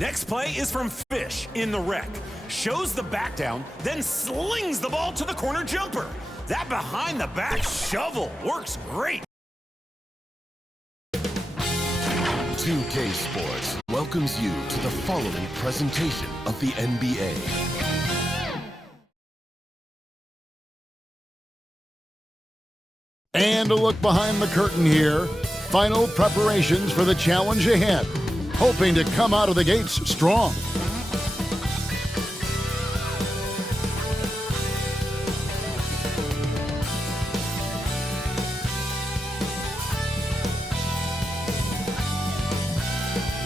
Next play is from Fish in the wreck. Shows the back down, then slings the ball to the corner jumper. That behind-the-back shovel works great. 2K Sports welcomes you to the following presentation of the NBA. And a look behind the curtain here. Final preparations for the challenge ahead. Hoping to come out of the gates strong.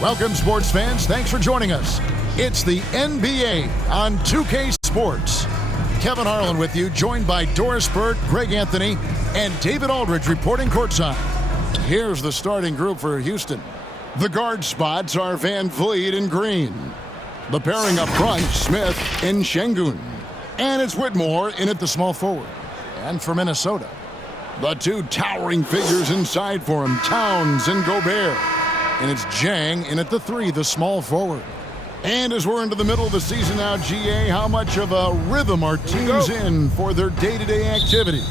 Welcome, sports fans. Thanks for joining us. It's the NBA on 2K Sports. Kevin Harlan with you, joined by Doris Burt, Greg Anthony, and David Aldridge reporting courtside. Here's the starting group for Houston. The guard spots are Van Vliet and Green. The pairing up front, Smith and Şengün. And it's Whitmore in at the small forward. And for Minnesota, the two towering figures inside for him, Towns and Gobert. And it's Jang in at the three, the small forward. And as we're into the middle of the season now, GA, how much of a rhythm are teams in for their day-to-day activity?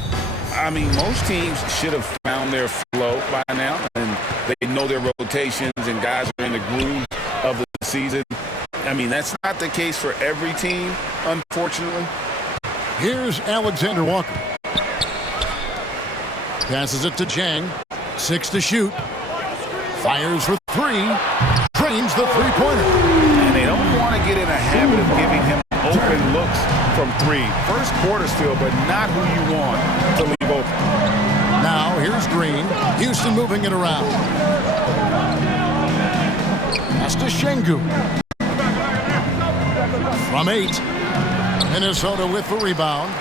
I mean, most teams should have found their flow by now, and they know their rotations and guys are in the groove of the season. I mean, that's not the case for every team, unfortunately. Here's Alexander Walker. Passes it to Jang. 6 to shoot. Fires for 3. Drains the three-pointer. And they don't want to get in a habit of giving him open looks from 3. First quarter still, but not who you want to leave open. Now, here's Green. Houston moving it around. Pass to Şengün. From 8. Minnesota with the rebound.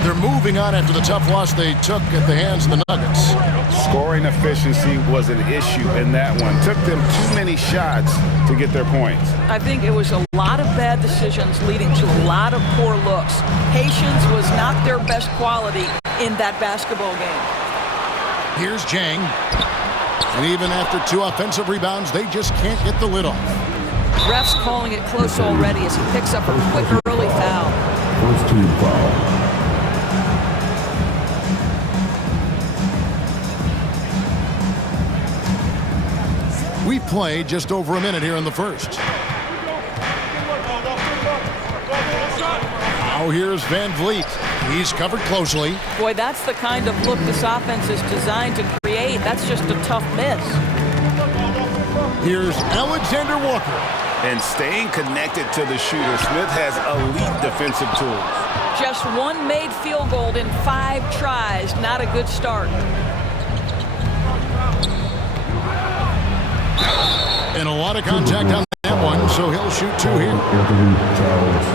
They're moving on after the tough loss they took at the hands of the Nuggets. Scoring efficiency was an issue in that one. Took them too many shots to get their points. I think it was a lot of bad decisions leading to a lot of poor looks. Patience was not their best quality in that basketball game. Here's Jang. And even after 2 offensive rebounds, they just can't get the lid off. Refs calling it close already as he picks up a quick early foul. First team foul. We play just over a minute here in the first. Now here's Van Vliet. He's covered closely. Boy, that's the kind of look this offense is designed to create. That's just a tough miss. Here's Alexander Walker. And staying connected to the shooter, Smith has elite defensive tools. Just 1 made field goal in 5 tries. Not a good start. And a lot of contact on that one, so he'll shoot 2 here. Anthony Towns,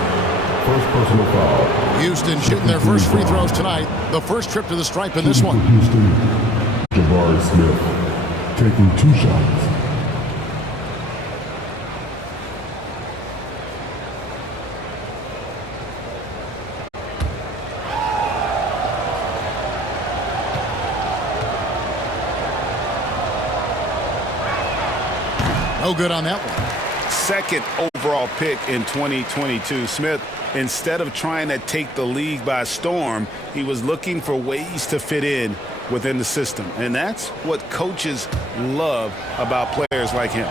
first personal foul. Houston shooting their first free throws tonight. The first trip to the stripe in this one. Houston, Jabari Smith, taking 2 shots. No good on that one. Second overall pick in 2022. Smith, instead of trying to take the league by storm, he was looking for ways to fit in within the system. And that's what coaches love about players like him.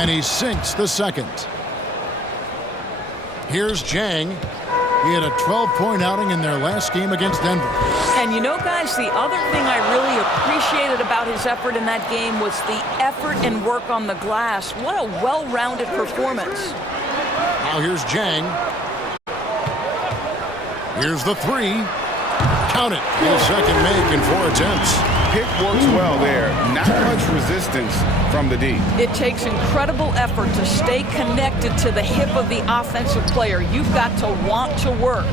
And he sinks the second. Here's Jang. He had a 12-point outing in their last game against Denver. And you know, guys, the other thing I really appreciated about his effort in that game was the effort and work on the glass. What a well-rounded performance. Now here's Jang. Here's the 3. Count it. His second make in 4 attempts. Pick works well there. Not much resistance from the D. It takes incredible effort to stay connected to the hip of the offensive player. You've got to want to work.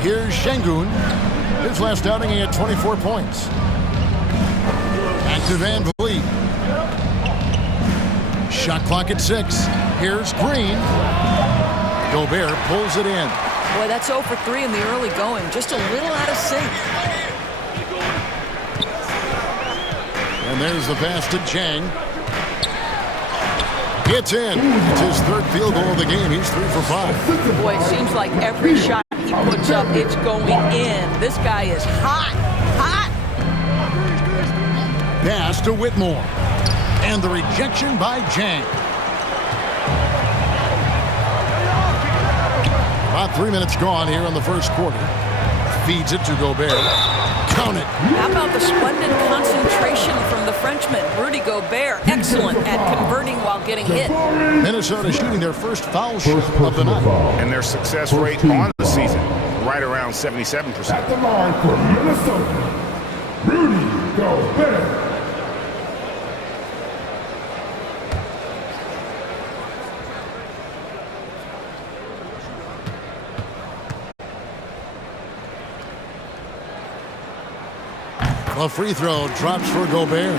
Here's Şengün. His last outing, he had 24 points. Back to Van Vliet. Shot clock at 6. Here's Green. Gobert pulls it in. Boy, that's 0 for 3 in the early going. Just a little out of sync. And there's the pass to Chang. It's in. It's his third field goal of the game. He's 3 for 5. Boy, it seems like every shot he puts up, it's going in. This guy is hot, hot. Pass to Whitmore. And the rejection by Chang. About 3 minutes gone here in the first quarter. Feeds it to Gobert. Count it. How about the splendid concentration from the Frenchman, Rudy Gobert? Excellent at converting while getting hit. Minnesota shooting their first foul shot of the night. And their success rate on the season, right around 77%. At the line for Minnesota, Rudy Gobert. A free throw drops for Gobert.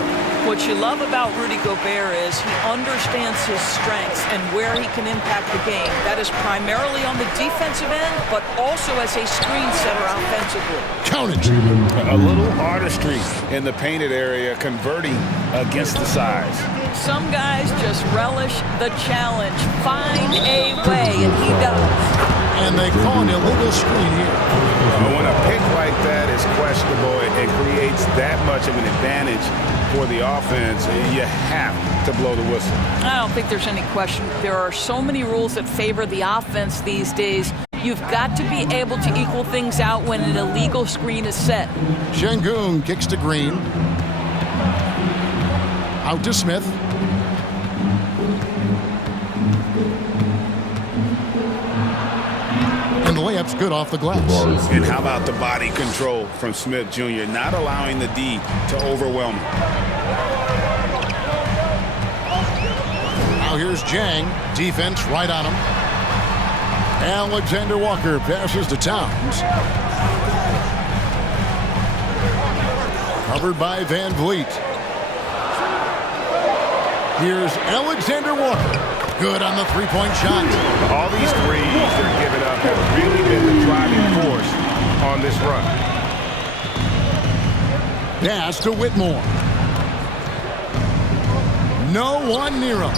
What you love about Rudy Gobert is he understands his strengths and where he can impact the game. That is primarily on the defensive end, but also as a screen setter offensively. Count it. A little artistry in the painted area, converting against the size. Some guys just relish the challenge. Find a way, and he does. And they call an illegal screen here. When a pick like that is questionable, it creates that much of an advantage for the offense. You have to blow the whistle. I don't think there's any question. There are so many rules that favor the offense these days. You've got to be able to equal things out when an illegal screen is set. Şengün kicks to Green. Out to Smith. And the layup's good off the glass. And how about the body control from Smith Jr., not allowing the D to overwhelm him. Now here's Jang. Defense right on him. Alexander Walker passes to Towns. Covered by Van Vliet. Here's Alexander Walker. Good on the three-point shot. All these threes they're giving up have really been the driving force on this run. Pass to Whitmore. No one near him.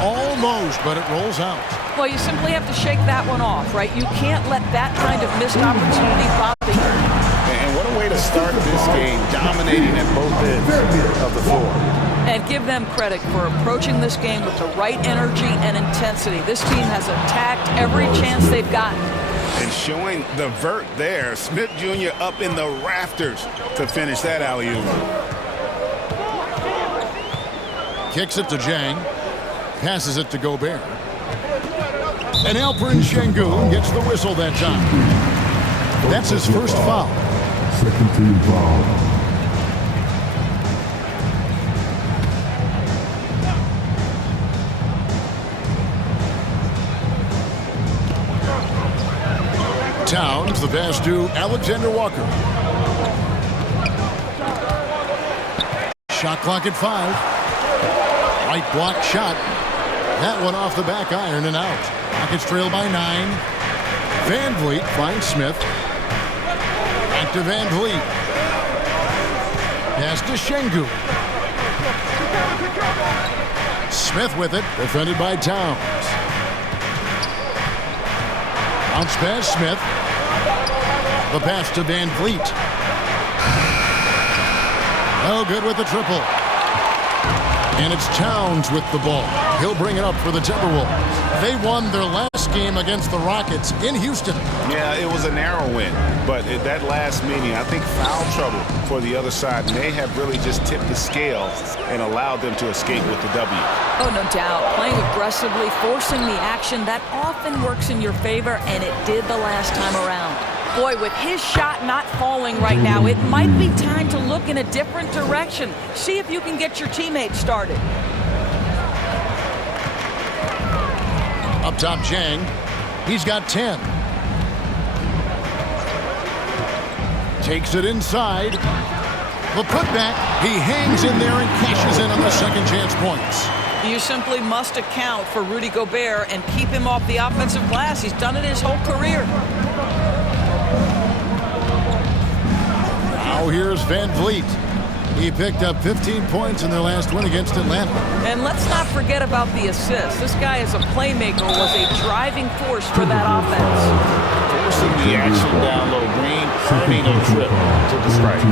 Almost, but it rolls out. Well, you simply have to shake that one off, right? You can't let that kind of missed opportunity bother you. And what a way to start this game, dominating at both ends of the floor. And give them credit for approaching this game with the right energy and intensity. This team has attacked every chance they've gotten. And showing the vert there, Smith Jr. up in the rafters to finish that alley-oop. Kicks it to Jang. Passes it to Gobert. And Alperen Şengün gets the whistle that time. That's his first foul. Second team foul. Towns, the pass to Alexander Walker. Shot clock at 5. Right block shot. That one off the back iron and out. Rockets trail by 9. Van Vliet finds Smith. Back to Van Vliet. Pass to Şengün. Smith with it, defended by Towns. Bounce pass Smith. The pass to Van Vliet. No good with the triple. And it's Towns with the ball. He'll bring it up for the Timberwolves. They won their last game against the Rockets in Houston. Yeah, it was a narrow win. But at that last meeting, I think foul trouble for the other side may have really just tipped the scale and allowed them to escape with the W. Oh, no doubt. Playing aggressively, forcing the action, that often works in your favor, and it did the last time around. Boy, with his shot not falling right now, it might be time to look in a different direction. See if you can get your teammates started. Up top, Jang. He's got 10. Takes it inside. The putback. He hangs in there and cashes in on the second chance points. You simply must account for Rudy Gobert and keep him off the offensive glass. He's done it his whole career. Now here's Van Vliet. He picked up 15 points in their last win against Atlanta. And let's not forget about the assist. This guy is a playmaker, was a driving force for that offense. Forcing the action down low. Green earning a trip to the strike.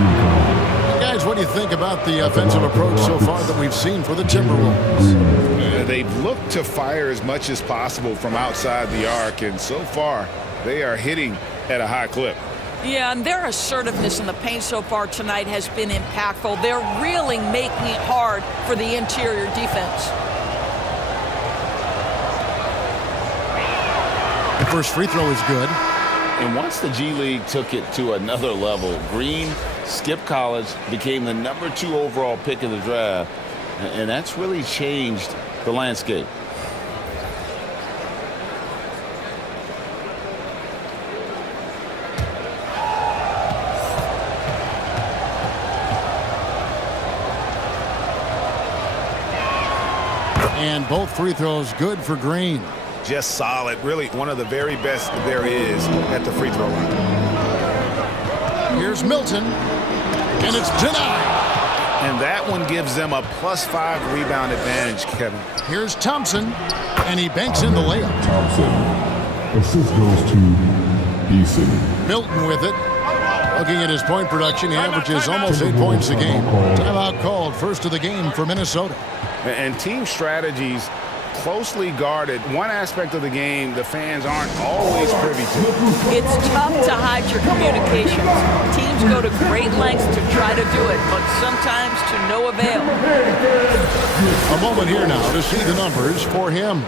Guys, what do you think about the offensive approach so far that we've seen for the Timberwolves? They've looked to fire as much as possible from outside the arc, and so far they are hitting at a high clip. Yeah, and their assertiveness in the paint so far tonight has been impactful. They're really making it hard for the interior defense. The first free throw is good. And once the G League took it to another level, Green skipped college, became the #2 overall pick in the draft, and that's really changed the landscape. And both free throws good for Green. Just solid. Really one of the very best there is at the free throw line. Here's Milton, and it's denied. And that one gives them a +5 rebound advantage, Kevin. Here's Thompson, and he banks in the layup. Thompson. Assist goes to Eason. Milton with it. Looking at his point production, he averages almost 8 points a game. Timeout called, first of the game for Minnesota. And team strategies closely guarded. One aspect of the game the fans aren't always privy to. It's tough to hide your communications. Teams go to great lengths to try to do it, but sometimes to no avail. A moment here now to see the numbers for him.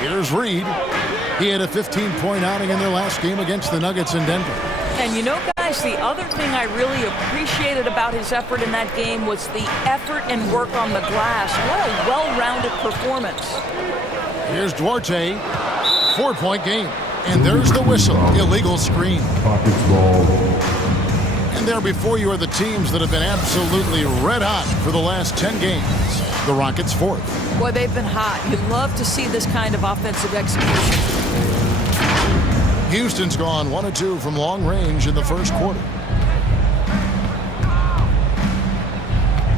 Here's Reed. He had a 15-point outing in their last game against the Nuggets in Denver. And you know, guys, the other thing I really appreciated about his effort in that game was the effort and work on the glass. What a well-rounded performance. Here's Duarte. 4-point game. And there's the whistle. Illegal screen. Pockets ball. And there before you are the teams that have been absolutely red hot for the last 10 games. The Rockets 4th. Boy, they've been hot. You'd love to see this kind of offensive execution. Houston's gone 1 of 2 from long range in the first quarter.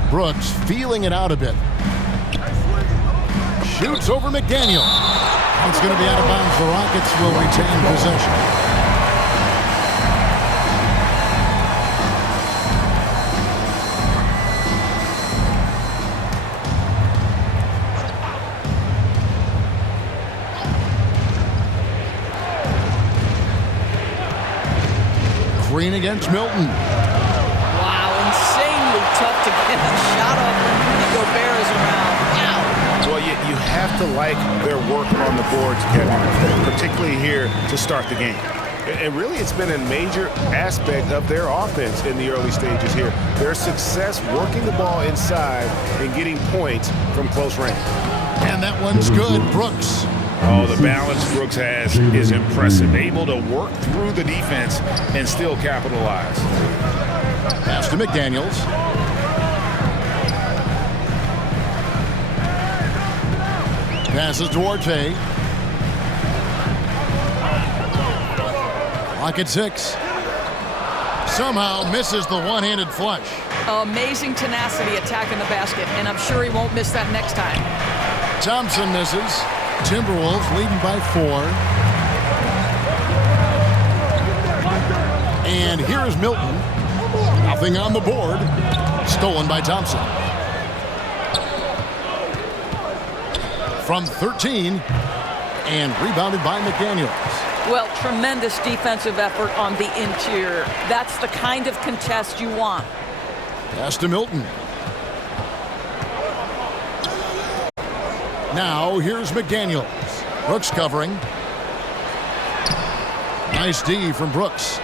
Brooks feeling it out a bit. Shoots over McDaniel. It's going to be out of bounds. The Rockets will retain possession. Green against Milton. Wow, insanely tough to get a shot off when Gobert is around. Wow. Well, you have to like their work on the boards, Kevin, particularly here to start the game. And really, it's been a major aspect of their offense in the early stages here. Their success working the ball inside and getting points from close range. And that one's good. Brooks. Oh, the balance Brooks has is impressive. Able to work through the defense and still capitalize. Pass to McDaniels. Passes Duarte. Lock at 6. Somehow misses the one-handed flush. Amazing tenacity attacking the basket, and I'm sure he won't miss that next time. Thompson misses. Timberwolves leading by 4. And here is Milton. Nothing on the board. Stolen by Thompson. From 13. And rebounded by McDaniels. Well, tremendous defensive effort on the interior. That's the kind of contest you want. Pass to Milton. Now, here's McDaniels. Brooks covering. Nice D from Brooks.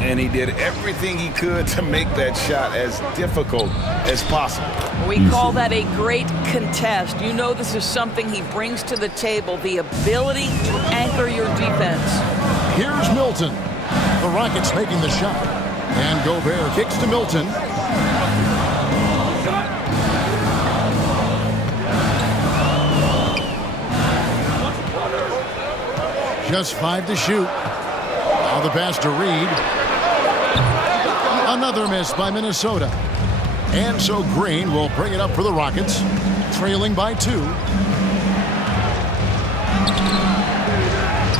And he did everything he could to make that shot as difficult as possible. We call that a great contest. You know this is something he brings to the table, the ability to anchor your defense. Here's Milton. The Rockets making the shot. And Gobert kicks to Milton. Just 5 to shoot. Now the pass to Reed. Another miss by Minnesota. And so Green will bring it up for the Rockets, trailing by 2.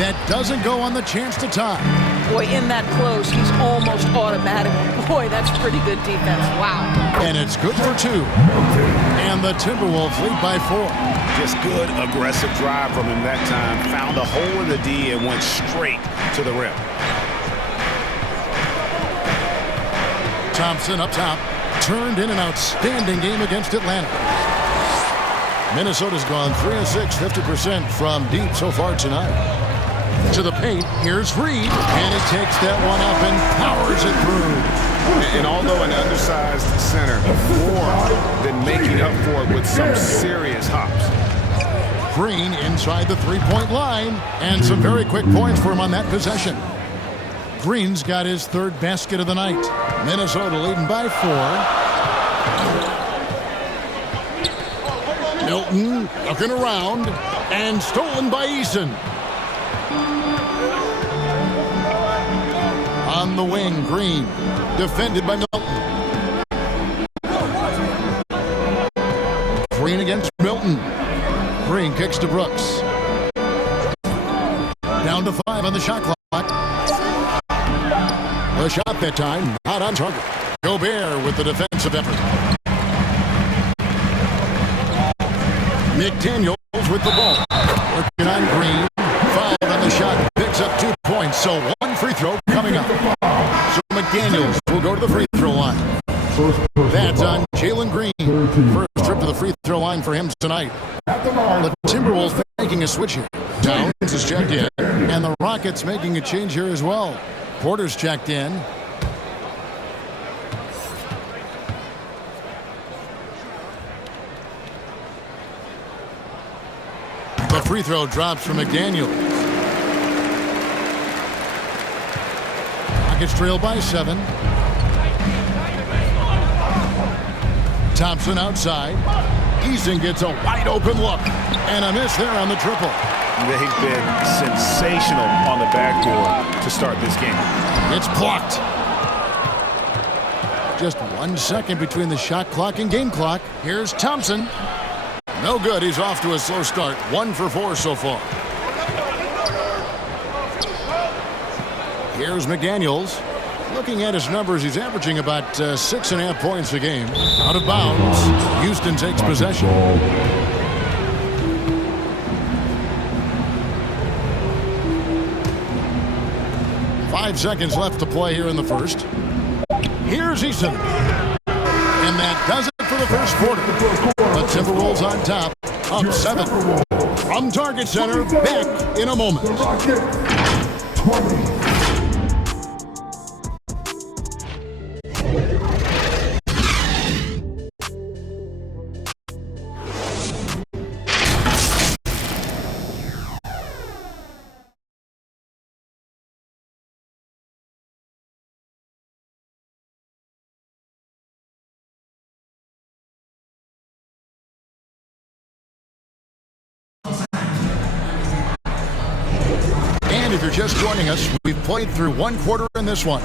That doesn't go on the chance to tie. Boy, in that close, he's almost automatic. Boy, that's pretty good defense. Wow. And it's good for 2. And the Timberwolves lead by 4. Just good, aggressive drive from him that time. Found a hole in the D and went straight to the rim. Thompson up top. Turned in an outstanding game against Atlanta. Minnesota's gone 3 of 6, 50% from deep so far tonight. To the paint, here's Reed, and he takes that one up and powers it through. And although an undersized center, more than making up for it with some serious hops. Green inside the three-point line, and some very quick points for him on that possession. Green's got his 3rd basket of the night. Minnesota leading by 4. Milton looking around, and stolen by Eason. On the wing, Green, defended by Milton. Green against Milton. Green kicks to Brooks. Down to 5 on the shot clock. The shot that time, not on target. Gobert with the defensive effort. McDaniels with the ball. Working on Green. Fouled on the shot. Picks up 2 points. So 1 free throw coming up. So McDaniels will go to the free throw line. That's on Jalen Green. First trip to the free throw line for him tonight. The Timberwolves making a switch here. Downs is checked in. And the Rockets making a change here as well. Porter's checked in. The free throw drops from McDaniel. Rockets trail by 7. Thompson outside. Eason gets a wide open look. And a miss there on the triple. They've been sensational on the backboard to start this game. It's blocked. Just 1 second between the shot clock and game clock. Here's Thompson. No good. He's off to a slow start. 1 for 4 so far. Here's McDaniels. Looking at his numbers, he's averaging about 6.5 points a game. Out of bounds. Houston takes possession. 5 seconds left to play here in the first. Here's Eason. And that does it for the first quarter. The Timberwolves on top, up 7. From Target Center, back in a moment. 20. And if you're just joining us, we've played through 1 quarter in this one.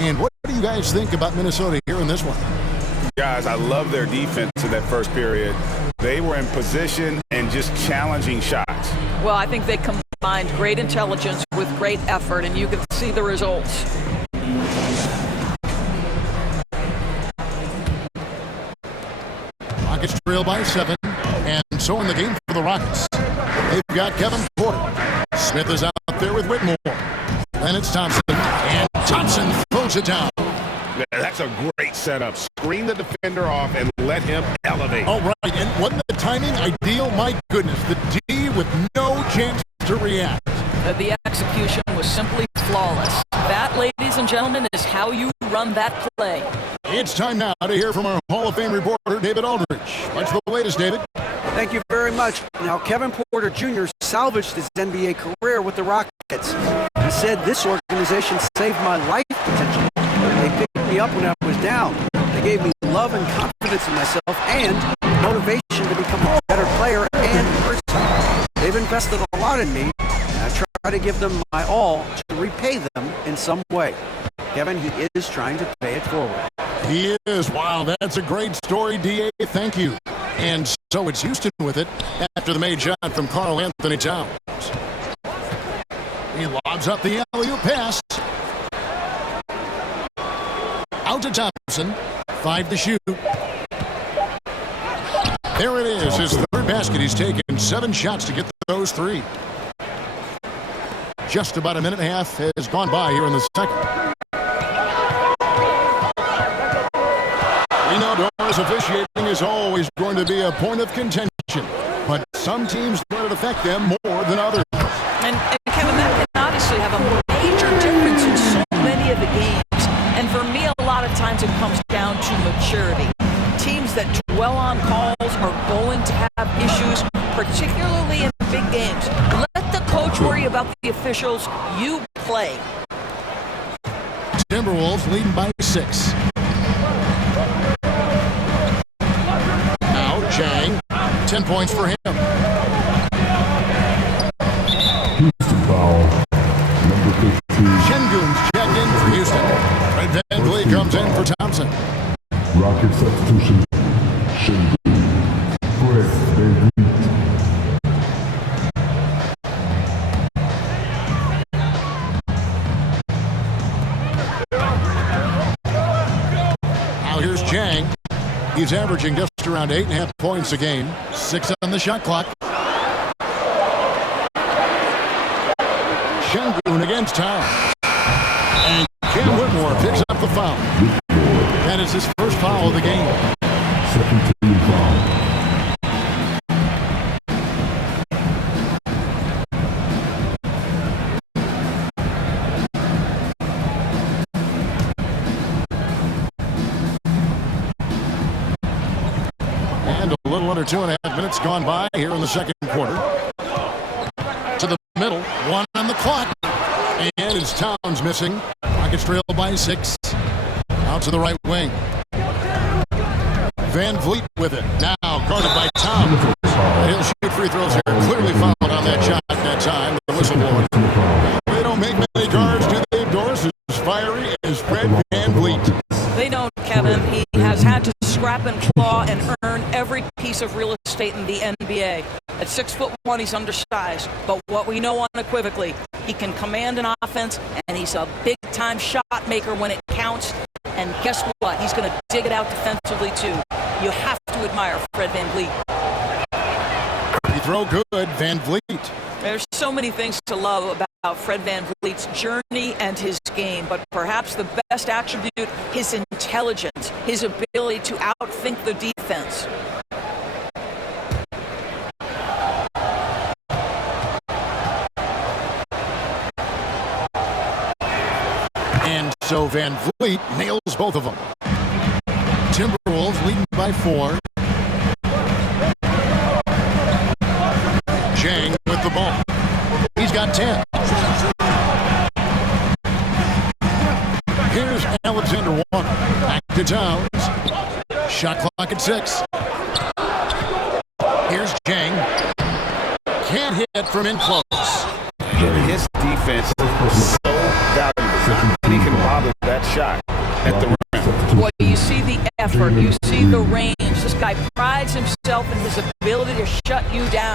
And what do you guys think about Minnesota here in this one? Guys, I love their defense in that first period. They were in position and just challenging shots. Well, I think they combined great intelligence with great effort, and you can see the results. Rockets trail by 7, and so in the game for the Rockets. They've got Kevin Porter. Smith is out there with Whitmore. Then it's Thompson, and Thompson throws it down. That's a great setup. Screen the defender off and let him elevate. All right, and wasn't the timing ideal? My goodness, the D with no chance to react. The execution was simply flawless. That, ladies and gentlemen, is how you run that play. It's time now to hear from our Hall of Fame reporter, David Aldridge. What's the latest, David? Thank you very much. Now, Kevin Porter Jr. salvaged his NBA career with the Rockets. He said, "This organization saved my life potentially. They picked me up when I was down. They gave me love and confidence in myself and motivation to become a better player and person. They've invested a lot in me, and I to give them my all to repay them in some way. Kevin, he is trying to pay it forward. He is. Wow, that's a great story, D.A. Thank you. And so it's Houston with it after the made shot from Karl-Anthony Towns. He lobs up the alley-oop pass. Out to Thompson. 5 to shoot. There it is, his third basket. He's taken 7 shots to get those 3. Just about a minute and a half has gone by here in the second. We know Doris officiating is always going to be a point of contention, but some teams let it affect them more than others. And Kevin, that can obviously have a major difference in so many of the games. And for me, a lot of times it comes down to maturity. Teams that dwell on calls are going to have issues, particularly in big games. Let the coach worry about the officials. You play. Timberwolves leading by 6. Now Chang, 10 points for him. Houston foul. Number 15. Şengün's checked in for Houston. Fred VanVleet comes in for Thompson. Rocket substitution. Şengün. Fred VanVleet. Now here's Chang. He's averaging just around 8.5 points a game. 6 on the shot clock. Şengün against Towns. And Cam Whitmore picks up the foul. That is his first foul of the game. Second team foul. And a little under 2.5 minutes gone by here in the second quarter. To the middle, 1 on the clock. And it's Towns missing. Rockets trail by 6. Out to the right wing. VanVleet with it. Now guarded by Towns. He'll shoot free throws here. Clearly fouled on that shot that time. The whistle blower. They don't make many guards, do they? Doris is fiery as Fred VanVleet. They don't, Kevin. He has had to scrap and claw and earn every piece of real estate in the NBA. At 6'1", he's undersized, but what we know unequivocally, he can command an offense, and he's a big-time shot maker when it counts. And guess what? He's going to dig it out defensively, too. You have to admire Fred VanVleet. Free throw good, VanVleet. There's so many things to love about Fred VanVleet's journey and his game, but perhaps the best attribute, his intelligence, his ability to outthink the defense. And so VanVleet nails both of them. Timberwolves leading by 4. Chang with the ball. He's got 10. Here's Alexander Walker. Back to Towns. Shot clock at 6. Here's Chang. Can't hit from in close. His defense is so valuable. He can bother that shot at the rim. Boy, you see the effort, you see the range. This guy prides himself in his ability to shut you down.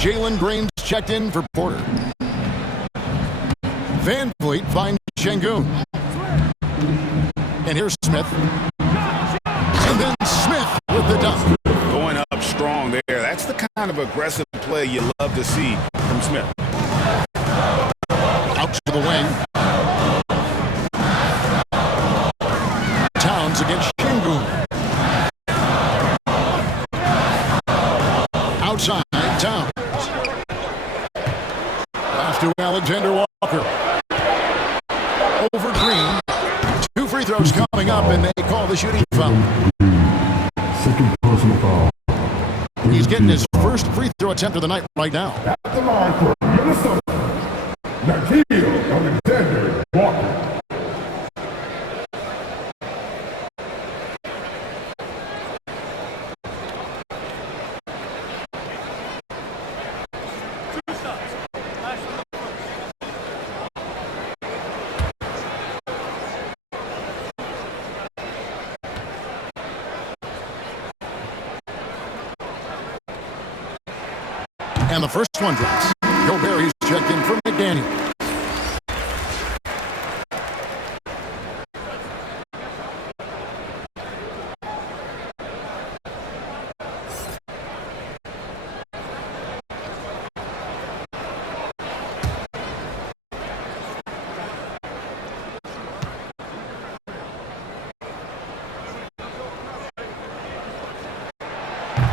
Jalen Green's checked in for Porter. VanVleet finds Şengün. And here's Smith. And then Smith with the dunk. Going up strong there. That's the kind of aggressive play you love to see from Smith. Out to the wing. Towns against Şengün. Outside, Towns. Off to Alexander Walker. Over Green. 2 free throws coming up, and they call the shooting foul. Second personal foul. He's getting his first free throw attempt of the night right now. At the line for Minnesota, Nickeil Alexander Walker. And the first one drops. Gobert, he's checked in for McDaniel.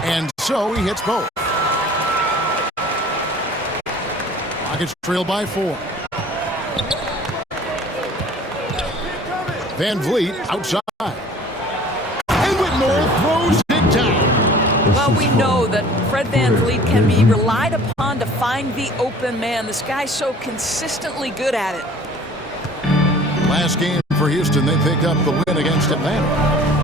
And so he hits both. Rockets trail by 4. Van Vliet outside. And Whitmore throws it down. Well, we know that Fred Van Vliet can be relied upon to find the open man. This guy's so consistently good at it. Last game for Houston, they picked up the win against Atlanta.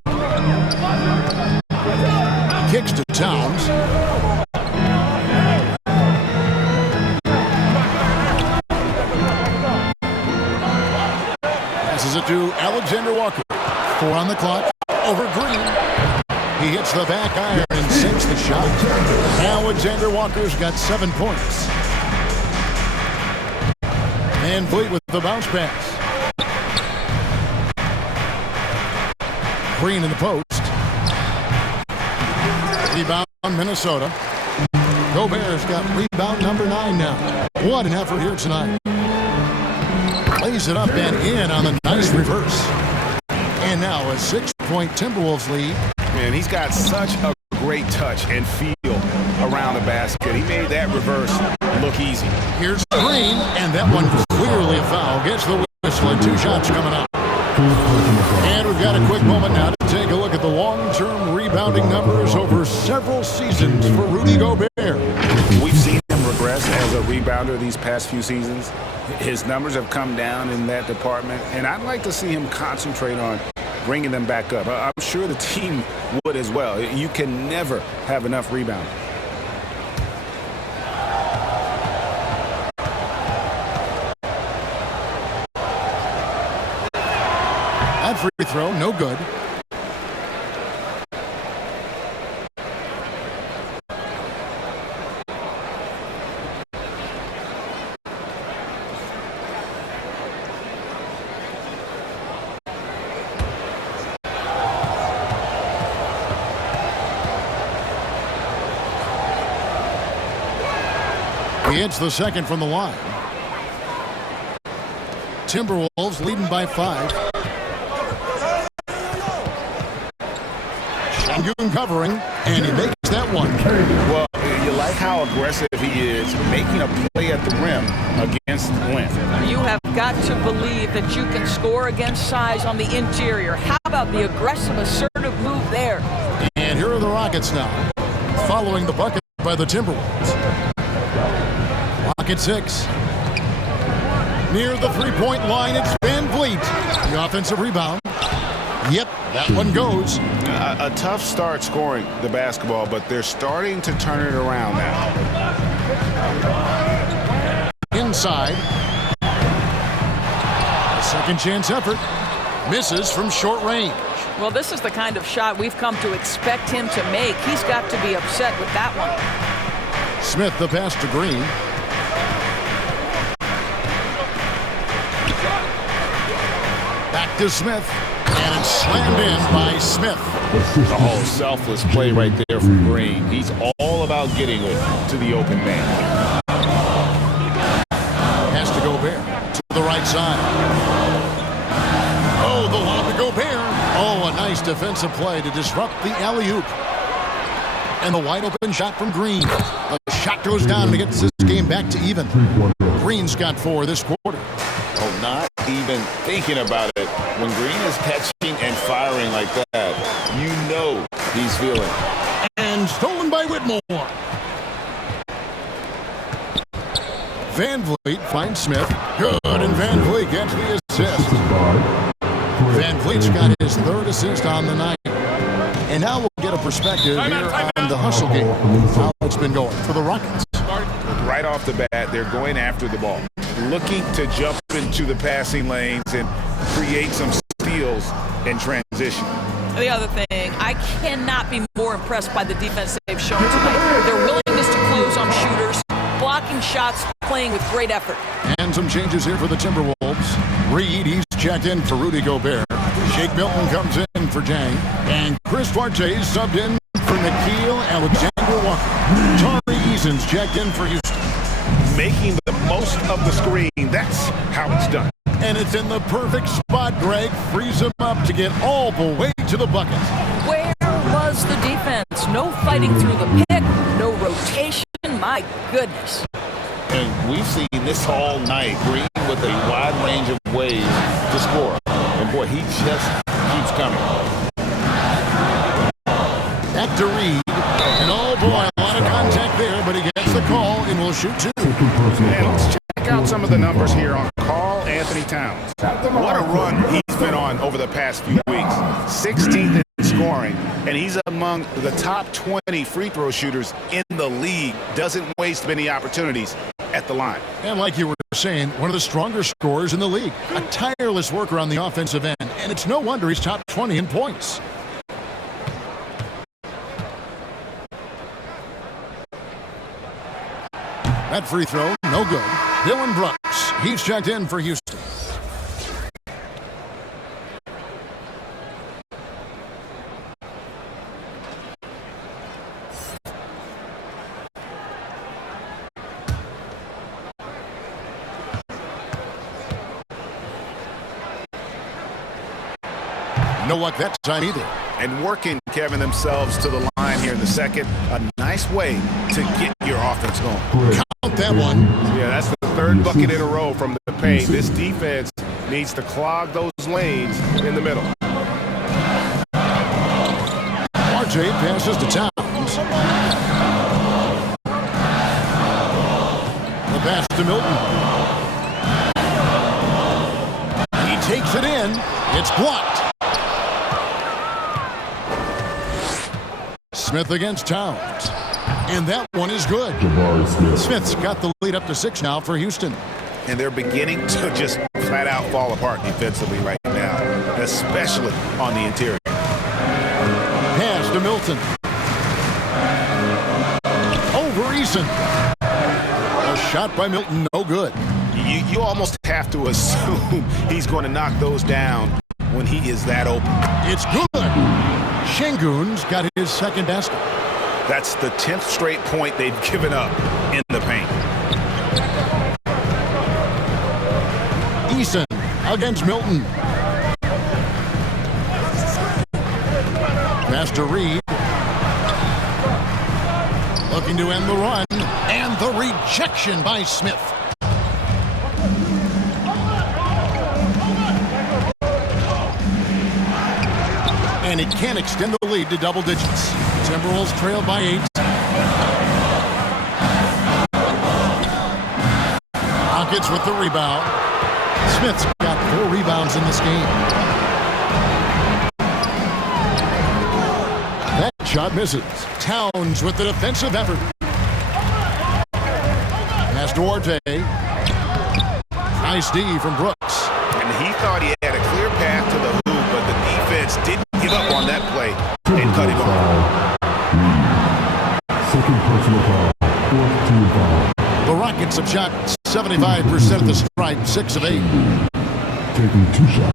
Kicks to Towns. Passes it to Alexander Walker. 4 on the clock. Over Green. He hits the back iron and sinks the shot. Alexander Walker's got 7 points. Van Vliet with the bounce pass. Green in the post. Rebound Minnesota. Gobert's got rebound number 9 now. What an effort here tonight. Lays it up and in on the nice reverse. And now a 6-point Timberwolves lead. Man, he's got such a great touch and feel around the basket. He made that reverse look easy. Here's Green, and that one clearly a foul. Gets the whistle and 2 shots coming up. And we've got a quick moment now to take a look at the long-term rebounding numbers over several seasons for Rudy Gobert. We've seen him regress as a rebounder these past few seasons. His numbers have come down in that department, and I'd like to see him concentrate on bringing them back up. I'm sure the team would as well. You can never have enough rebounding. That free throw, no good. He hits the second from the line. Timberwolves leading by 5. Shangun covering, and he makes that one. Well, you like how aggressive he is, making a play at the rim against length. You have got to believe that you can score against size on the interior. How about the aggressive, assertive move there? And here are the Rockets now, following the bucket by the Timberwolves. Rocket 6. Near the three-point line, it's Van Vliet. The offensive rebound. Yep, that one goes. A tough start scoring the basketball, but they're starting to turn it around now. Inside. A second chance effort. Misses from short range. Well, this is the kind of shot we've come to expect him to make. He's got to be upset with that one. Smith the pass to Green. Back to Smith. And it's slammed in by Smith. Oh, selfless play right there from Green. He's all about getting it to the open man. Has to Gobert to the right side. Oh, the lob to Gobert. Oh, a nice defensive play to disrupt the alley-oop. And the wide open shot from Green. The shot goes down and it gets this game back to even. Green's got 4 this quarter. Oh, not even thinking about it. When Green is catching and firing like that, you know he's feeling it. And stolen by Whitmore. Van Vliet finds Smith. Good, and Van Vliet gets the assist. Van Vliet's got his 3rd assist on the night. And now we'll get a perspective here on the hustle game. How it's been going for the Rockets. Right off the bat, they're going after the ball, looking to jump into the passing lanes and create some steals in transition. The other thing, I cannot be more impressed by the defense they've shown tonight. Their willingness to close on shooters, blocking shots, playing with great effort. And some changes here for the Timberwolves. Reed, he's checked in for Rudy Gobert. Shake Milton comes in for Jang. And Chris Duarte subbed in for Nickeil Alexander-Walker. Tari Eason's checked in for Houston. Making the most of the screen, that's how it's done. And it's in the perfect spot, Greg. Frees him up to get all the way to the bucket. Where was the defense? No fighting through the pick, no rotation. My goodness. And we've seen this all night. Green with a wide range of ways to score. And boy, he just keeps coming. Back to Reed. And oh boy, a lot of contact there, but he gets the call and will shoot two. And let's check out some of the numbers here on Karl-Anthony Towns. What a run he's been on over the past few weeks. 16th in scoring, and he's among the top 20 free throw shooters in the league. Doesn't waste many opportunities at the line. And like you were saying, one of the stronger scorers in the league. A tireless worker on the offensive end, and it's no wonder he's top 20 in points. That free throw, no good. Dylan Brooks, he's checked in for Houston. No luck that time either. And working, Kevin, themselves to the line here in the second. A nice way to get your offense going. Count that one. Yeah, that's the third bucket in a row from the paint. This defense needs to clog those lanes in the middle. RJ passes to Towns. The pass to Milton. He takes it in. It's blocked. Smith against Towns. And that one is good. Smith's got the lead up to 6 now for Houston. And they're beginning to just flat out fall apart defensively right now, especially on the interior. Pass to Milton. Over Eason. A shot by Milton, no good. You almost have to assume he's going to knock those down when he is that open. It's good. Şengün's got his second basket. That's the 10th straight point they've given up in the paint. Eason against Milton. Pass to Reed. Looking to end the run. And the rejection by Smith. And it can extend the lead to double digits. Timberwolves trail by 8. Rockets with the rebound. Smith's got 4 rebounds in this game. That shot misses. Towns with the defensive effort. Pass to Duarte. Nice D from Brooks. And he thought he had a clear path to the hoop, but the defense didn't give up on that play and cut him off. Second personal foul. 4th team foul. The Rockets have shot 75% of the stripe, 6 of 8. Taking 2 shots.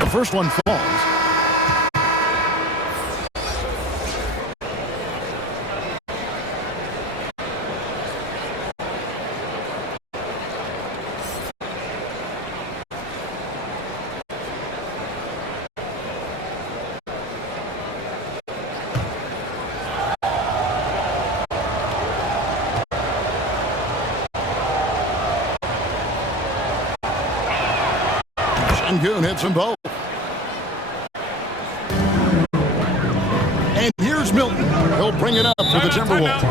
The first one falls. Şengün hits them both. And here's Milton. He'll bring it up for the Timberwolves.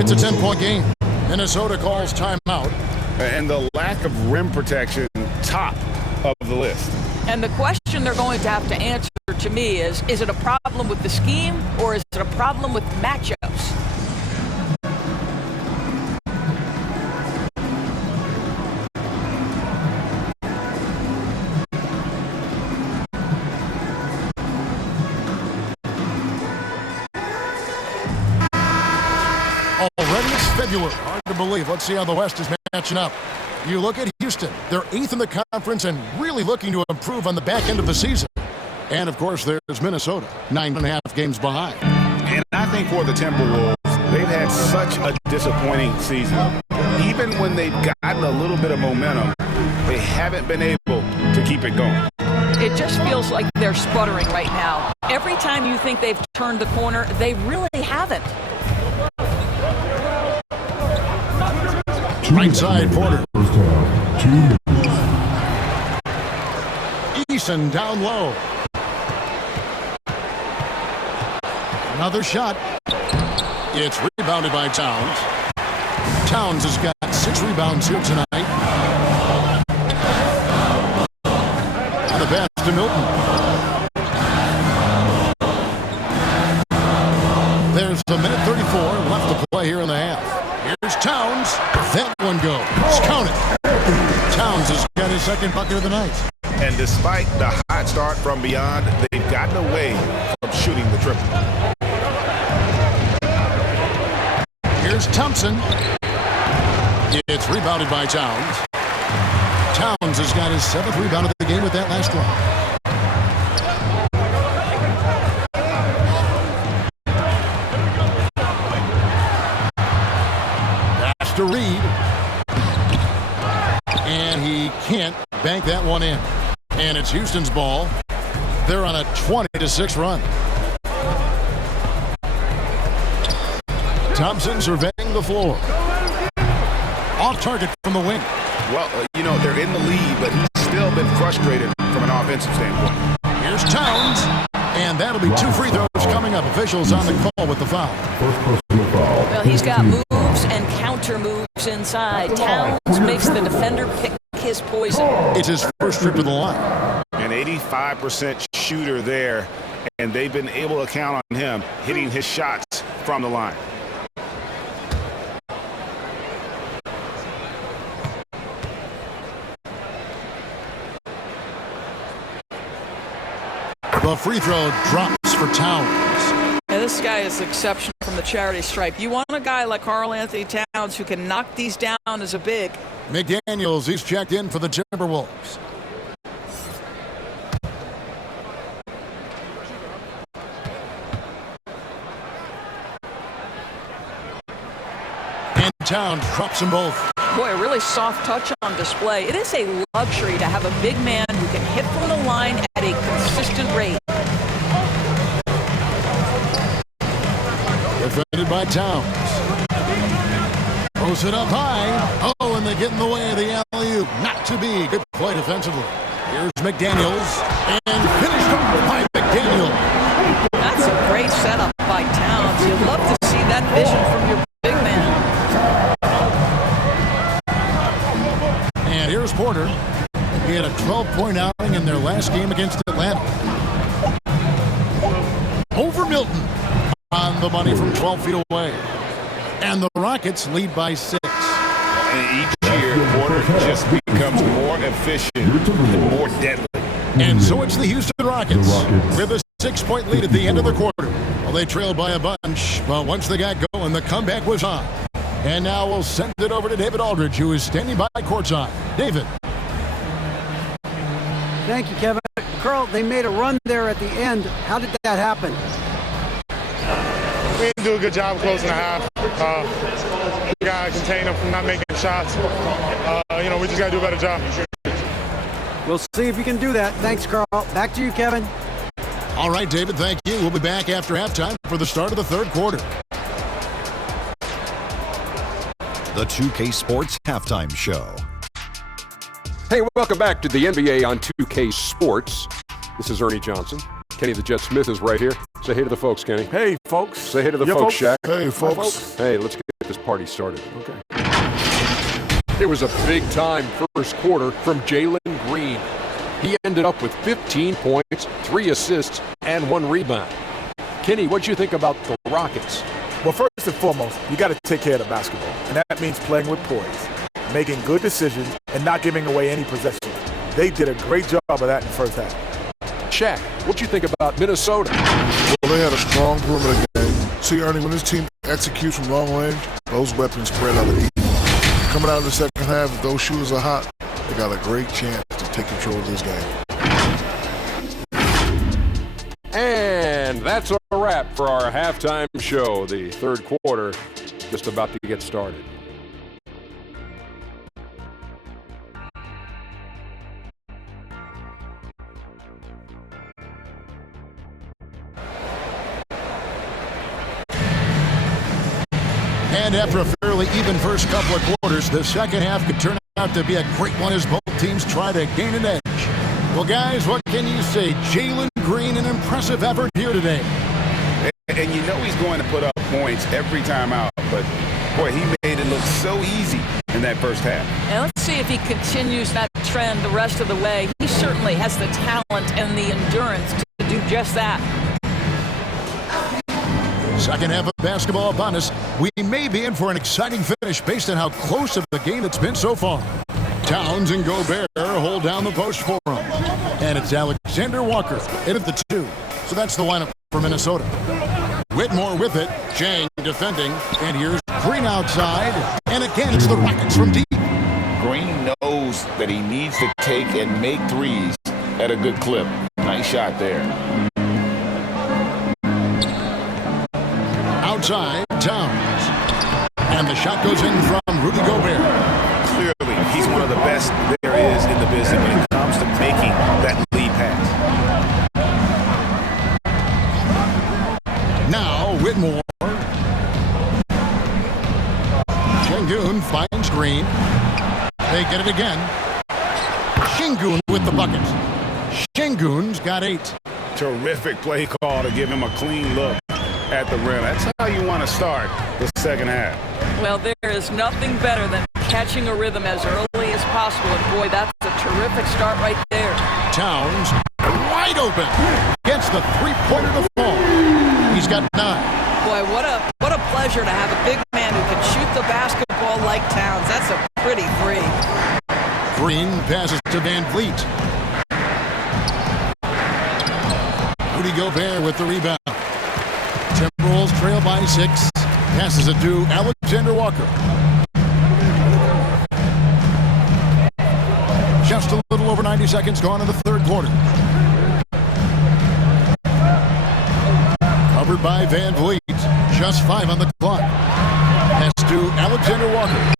It's a 10-point game. Minnesota calls timeout. And the lack of rim protection top of the list. And the question they're going to have to answer to me is it a problem with the scheme or is it a problem with matchups? Already it's February. Hard to believe. Let's see how the West is matching up. You look at Houston. They're 8th in the conference and really looking to improve on the back end of the season. And, of course, there's Minnesota, 9.5 games behind. And I think for the Timberwolves, they've had such a disappointing season. Even when they've gotten a little bit of momentum, they haven't been able to keep it going. It just feels like they're sputtering right now. Every time you think they've turned the corner, they really haven't. Right side, Porter. First half, 2 minutes. Eason down low. Another shot. It's rebounded by Towns. Towns has got 6 rebounds here tonight. And the pass to Milton. There's a minute 34 left to play here in the half. Here's Towns. That one goes. Count it. Towns has got his second bucket of the night. And despite the hot start from beyond, they've gotten away from shooting the triple. Here's Thompson. It's rebounded by Towns. Towns has got his 7th rebound of the game with that last one. To Reed, and he can't bank that one in. And it's Houston's ball. They're on a 20-6 run. Thompson surveying the floor. Off target from the wing. Well, they're in the lead, but he's still been frustrated from an offensive standpoint. Here's Towns, and that'll be 2 free throws coming up. Officials on the call with the foul. First personal foul. Well, he's got moves and counter moves inside. Towns makes the defender pick his poison. It's his first trip to the line. An 85% shooter there, and they've been able to count on him hitting his shots from the line. The free throw drops for Towns. Yeah, this guy is exceptional from the charity stripe. You want a guy like Karl-Anthony Towns who can knock these down as a big. McDaniels, he's checked in for the Timberwolves. And Towns drops them both. Boy, a really soft touch on display. It is a luxury to have a big man who can hit from the line at a consistent rate. Defended by Towns. Throws it up high. Oh, and they get in the way of the alley-oop. Not to be. Good play defensively. Here's McDaniels. And finished off by McDaniels. That's a great setup by Towns. You'd love to see that vision from your big man. And here's Porter. He had a 12-point outing in their last game against Atlanta. Over Milton. On the money from 12 feet away. And the Rockets lead by 6. And each year, Porter just becomes more efficient and more deadly. And so it's the Houston Rockets with a 6-point lead at the end of the quarter. Well, they trailed by a bunch, but once they got going, the comeback was on. And now we'll send it over to David Aldridge, who is standing by courtside. David. Thank you, Kevin. Karl, they made a run there at the end. How did that happen? We didn't do a good job of closing the half. We got to contain them from not making shots. We just got to do a better job. We'll see if you can do that. Thanks, Karl. Back to you, Kevin. All right, David, thank you. We'll be back after halftime for the start of the third quarter. The 2K Sports Halftime Show. Hey, welcome back to the NBA on 2K Sports. This is Ernie Johnson. Kenny the Jet Smith is right here. Say hey to the folks, Kenny. Hey, folks. Say hey to the folks, Shaq. Hey, folks. Hey, let's get this party started. Okay. It was a big-time first quarter from Jalen Green. He ended up with 15 points, 3 assists, and 1 rebound. Kenny, what'd you think about the Rockets? Well, first and foremost, you got to take care of the basketball, and that means playing with poise, making good decisions, and not giving away any possessions. They did a great job of that in the first half. Shaq, what'd you think about Minnesota? Well, they had a strong perimeter game. See, Ernie, when this team executes from long range, those weapons spread out the defense. Coming out of the second half, if those shooters are hot, they got a great chance to take control of this game. And that's a wrap for our halftime show. The third quarter just about to get started. And after a fairly even first couple of quarters, the second half could turn out to be a great one as both teams try to gain an edge. Well, guys, what can you say? Jalen Green, an impressive effort here today. And you know he's going to put up points every time out, but boy, he made it look so easy in that first half. And let's see if he continues that trend the rest of the way. He certainly has the talent and the endurance to do just that. Second half of basketball upon us. We may be in for an exciting finish based on how close of the game it's been so far. Towns and Gobert hold down the post for him. And it's Alexander Walker in at the 2. So that's the lineup for Minnesota. Whitmore with it. Chang defending. And here's Green outside. And again, it's the Rockets from deep. Green knows that he needs to take and make threes at a good clip. Nice shot there. Outside, Towns. And the shot goes in from Rudy Gobert. Clearly, he's one of the best there is in the business when it comes to making that lead pass. Now, Whitmore. Şengün finds Green. They get it again. Şengün with the bucket. Şengün's got 8. Terrific play call to give him a clean look at the rim. That's how you want to start the second half. Well, there is nothing better than catching a rhythm as early as possible. And boy, that's a terrific start right there. Towns wide open. Gets the three-pointer to fall. He's got 9. Boy, what a pleasure to have a big man who can shoot the basketball like Towns. That's a pretty three. Green passes to Van Vliet. Rudy Gobert with the rebound. Timberwolves trail by 6. Passes it to Alexander Walker. Just a little over 90 seconds gone in the third quarter. Covered by Van Vliet. Just 5 on the clock. Pass to Alexander Walker.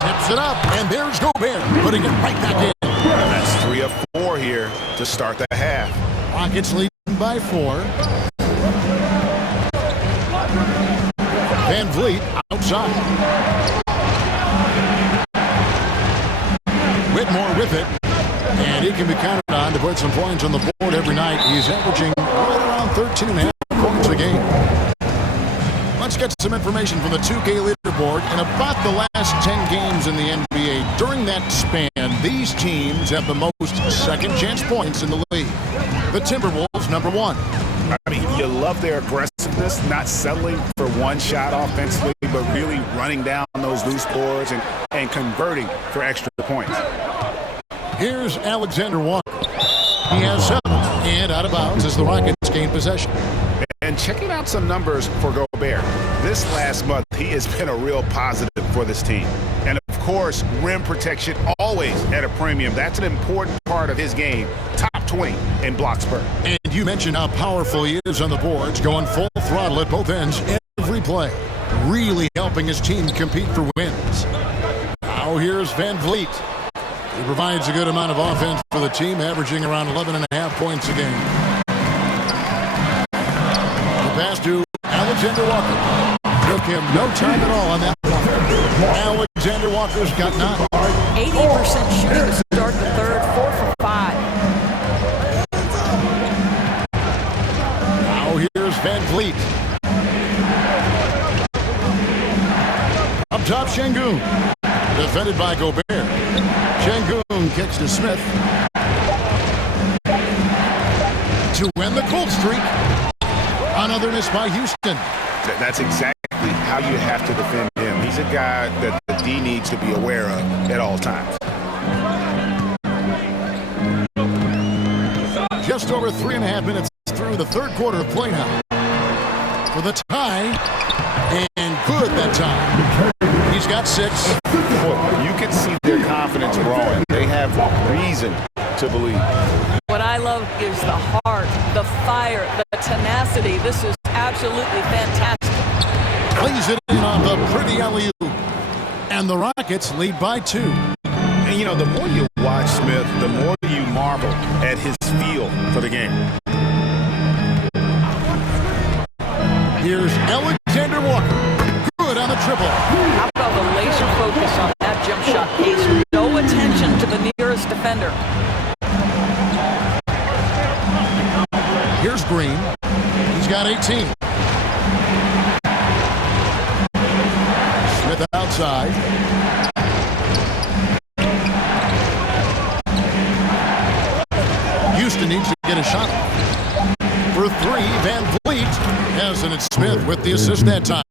Tips it up, and there's Gobert, putting it right back in. That's 3 of 4 here to start the half. Rockets leading by 4. Van Vliet outside. Whitmore with it. And he can be counted on to put some points on the board every night. He's averaging right around 13.5 points a game. Let's get some information from the 2K leaderboard. In about the last 10 games in the NBA, during that span, these teams have the most second-chance points in the league. The Timberwolves, number 1. I mean, you love their aggressiveness, not settling for one shot offensively, but really running down those loose boards and converting for extra points. Here's Alexander Walker. He has 7, and out of bounds as the Rockets gain possession. And checking out some numbers for Gobert. This last month, he has been a real positive for this team. And of course, rim protection always at a premium. That's an important part of his game. Top 20 in block spurt. And you mentioned how powerful he is on the boards, going full throttle at both ends every play. Really helping his team compete for wins. Now here's Van Vliet. He provides a good amount of offense for the team, averaging around 11.5 points a game. The pass to Alexander Walker. Took him no time at all on that one. Alexander Walker's got 9. 80% shooting to start the third, 4 for 5. Now here's Van Vliet. Up top, Şengün. defended by Gobert. Şengün kicks to Smith. To end the cold streak. Another miss by Houston. That's exactly how you have to defend him. He's a guy that the D needs to be aware of at all times. Just over 3.5 minutes through the third quarter of play now. For the tie, and good that time. He's got 6. Well, you can see their confidence growing. They have reason to believe. What I love is the heart, the fire, the tenacity. This is absolutely fantastic. Plays it in on the pretty alley-oop. And the Rockets lead by 2. And, you know, the more you watch Smith, the more you marvel at his feel for the game. Here's Alexander Walker. Good on the triple. How about the laser focus on that jump shot pace? No attention to the nearest defender. Here's Green. He's got 18. Smith outside. Houston needs to get a shot. For 3, Van Vliet has it. It's Smith with the assist that time.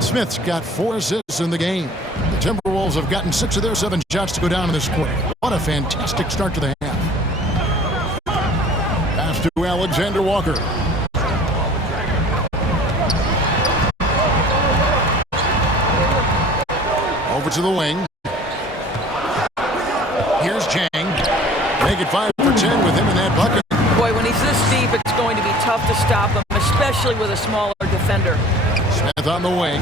Smith's got 4 assists in the game. The Timberwolves have gotten 6 of their 7 shots to go down in this quarter. What a fantastic start to the half. Pass to Alexander Walker. Over to the wing. Here's Chang. Make it 5 for 10 with him in that bucket. Boy, when he's this deep, it's going to be tough to stop him, especially with a smaller defender. Smith on the wing.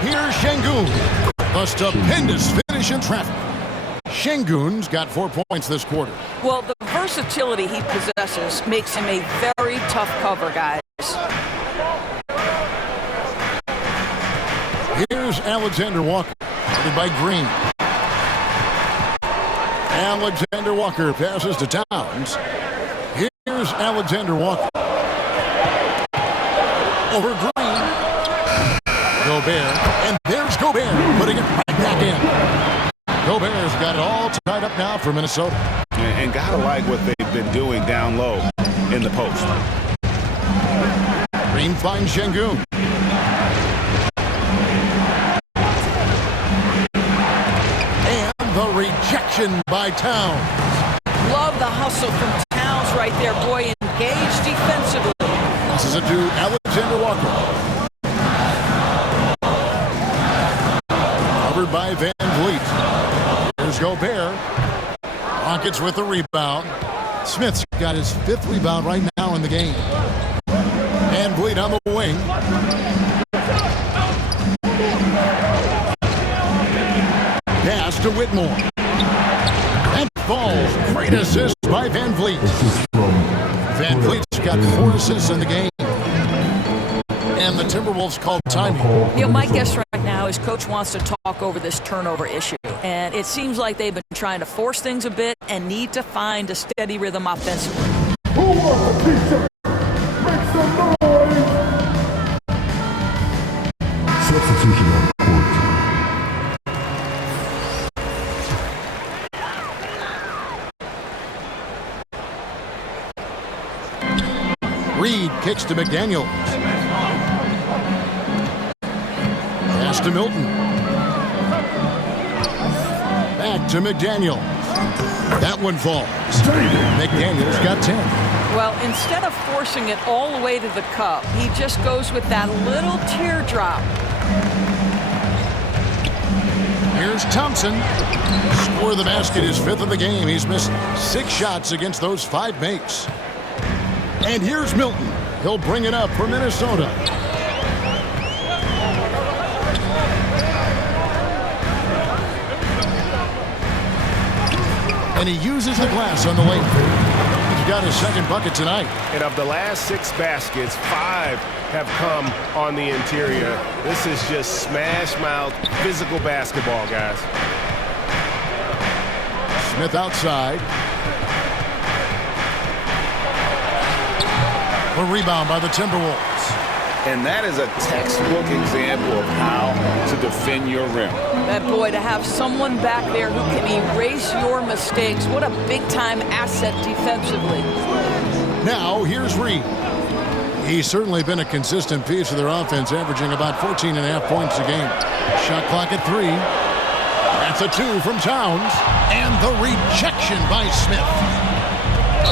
Here's Şengün. A stupendous finish in traffic. Şengün's got 4 points this quarter. Well, the versatility he possesses makes him a very tough cover, guys. Here's Alexander Walker, headed by Green. Alexander Walker passes to Towns. Here's Alexander Walker. Over Green. Gobert. And there's Gobert putting it right back in. Gobert's got it all tied up now for Minnesota. And gotta like what they've been doing down low in the post. Green finds Şengün. The rejection by Towns. Love the hustle from Towns right there. Boy, engaged defensively. This is it to Alexander Walker. Covered by Van Vliet. Here's Gobert. Rockets with the rebound. Smith's got his 5th rebound right now in the game. Van Vliet on the wing. Pass to Whitmore. And falls. Great assist by Van Vliet. Van Vliet's got 4 assists in the game. And the Timberwolves called timeout. You know, my guess right now is Coach wants to talk over this turnover issue. And it seems like they've been trying to force things a bit and need to find a steady rhythm offensively. Who wants a pizza? Make some noise! Substitution on court. Reed kicks to McDaniel. Pass to Milton. Back to McDaniel. That one falls. McDaniel's got 10. Well, instead of forcing it all the way to the cup, he just goes with that little teardrop. Here's Thompson. Score the basket, his 5th of the game. He's missed 6 shots against those 5 makes. And here's Milton. He'll bring it up for Minnesota. And he uses the glass on the lane. He's got his 2nd bucket tonight. And of the last 6 baskets, 5 have come on the interior. This is just smash-mouth, physical basketball, guys. Smith outside. A rebound by the Timberwolves. And that is a textbook example of how to defend your rim. That boy, to have someone back there who can erase your mistakes, what a big-time asset defensively. Now, here's Reed. He's certainly been a consistent piece of their offense, averaging about 14.5 points a game. Shot clock at 3. That's a 2 from Towns. And the rejection by Smith.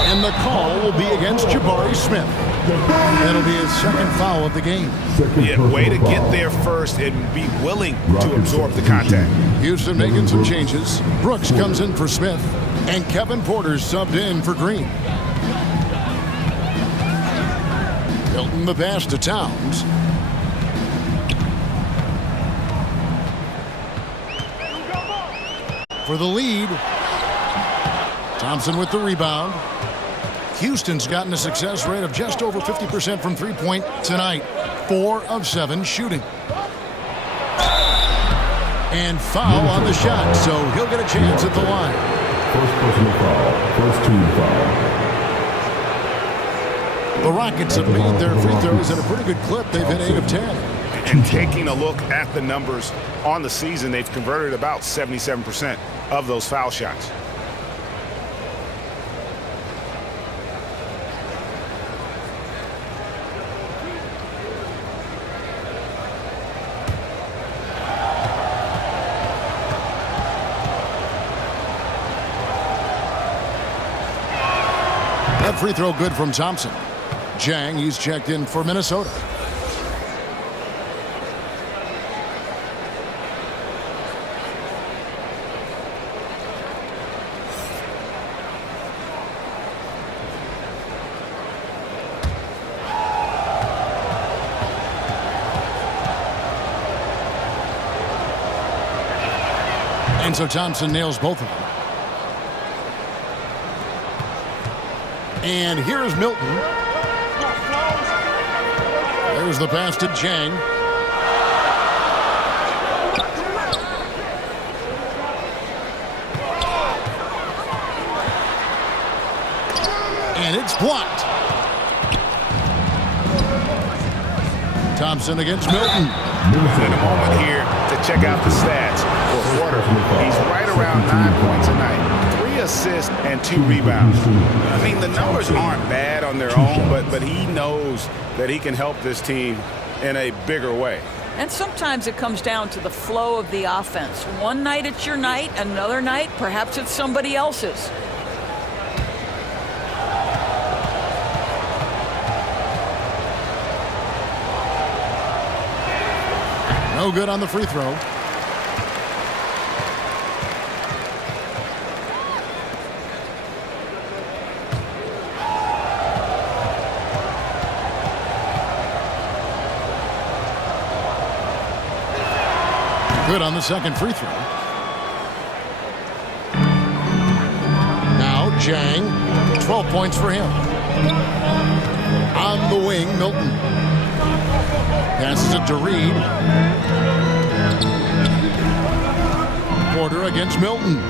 And the call will be against Jabari Smith. That'll be his second foul of the game. Yeah, way to get there first and be willing to absorb the contact. Houston making some changes. Brooks comes in for Smith. And Kevin Porter's subbed in for Green. Hilton the pass to Towns. For the lead. Thompson with the rebound. Houston's gotten a success rate of just over 50% from three-point tonight. 4 of 7 shooting. And foul on the shot, so he'll get a chance at the line. First personal foul. First team foul. The Rockets have made their free throws at a pretty good clip. They've hit 8 of 10. And taking a look at the numbers on the season, they've converted about 77% of those foul shots. That free throw good from Thompson. Jang, he's checked in for Minnesota. And so Thompson nails both of them. And here's Milton. There's the pass to Jang. And it's blocked. Thompson against Milton. In a moment here to check out the stats for Porter. He's right around 9 points a night, 3 assists and 2 rebounds. I mean, the numbers aren't bad on their own, but he knows that he can help this team in a bigger way. And sometimes it comes down to the flow of the offense. One night it's your night, another night perhaps it's somebody else's. No good on the free throw. Good on the second free throw. Now Jang, 12 points for him. On the wing, Milton. Passes it to Reed. Porter against Milton.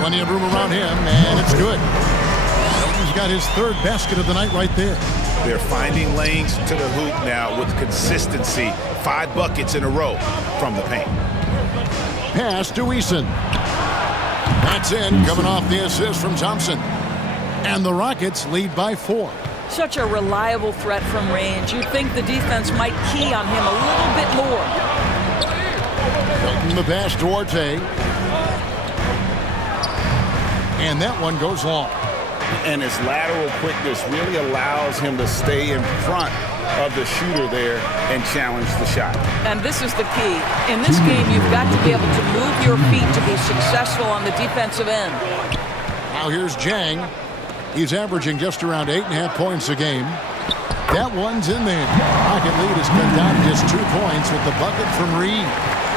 Plenty of room around him, and it's good. Milton's got his 3rd basket of the night right there. They're finding lanes to the hoop now with consistency. 5 buckets in a row from the paint. Pass to Eason. That's in, coming off the assist from Thompson. And the Rockets lead by 4. Such a reliable threat from range. You'd think the defense might key on him a little bit more. Hilton the pass to Arte. And that one goes long. And his lateral quickness really allows him to stay in front of the shooter there and challenge the shot. And this is the key. In this game, you've got to be able to move your feet to be successful on the defensive end. Now here's Jang. He's averaging just around 8.5 points a game. That one's in there. Rocket lead is cut down to just 2 points with the bucket from Reed.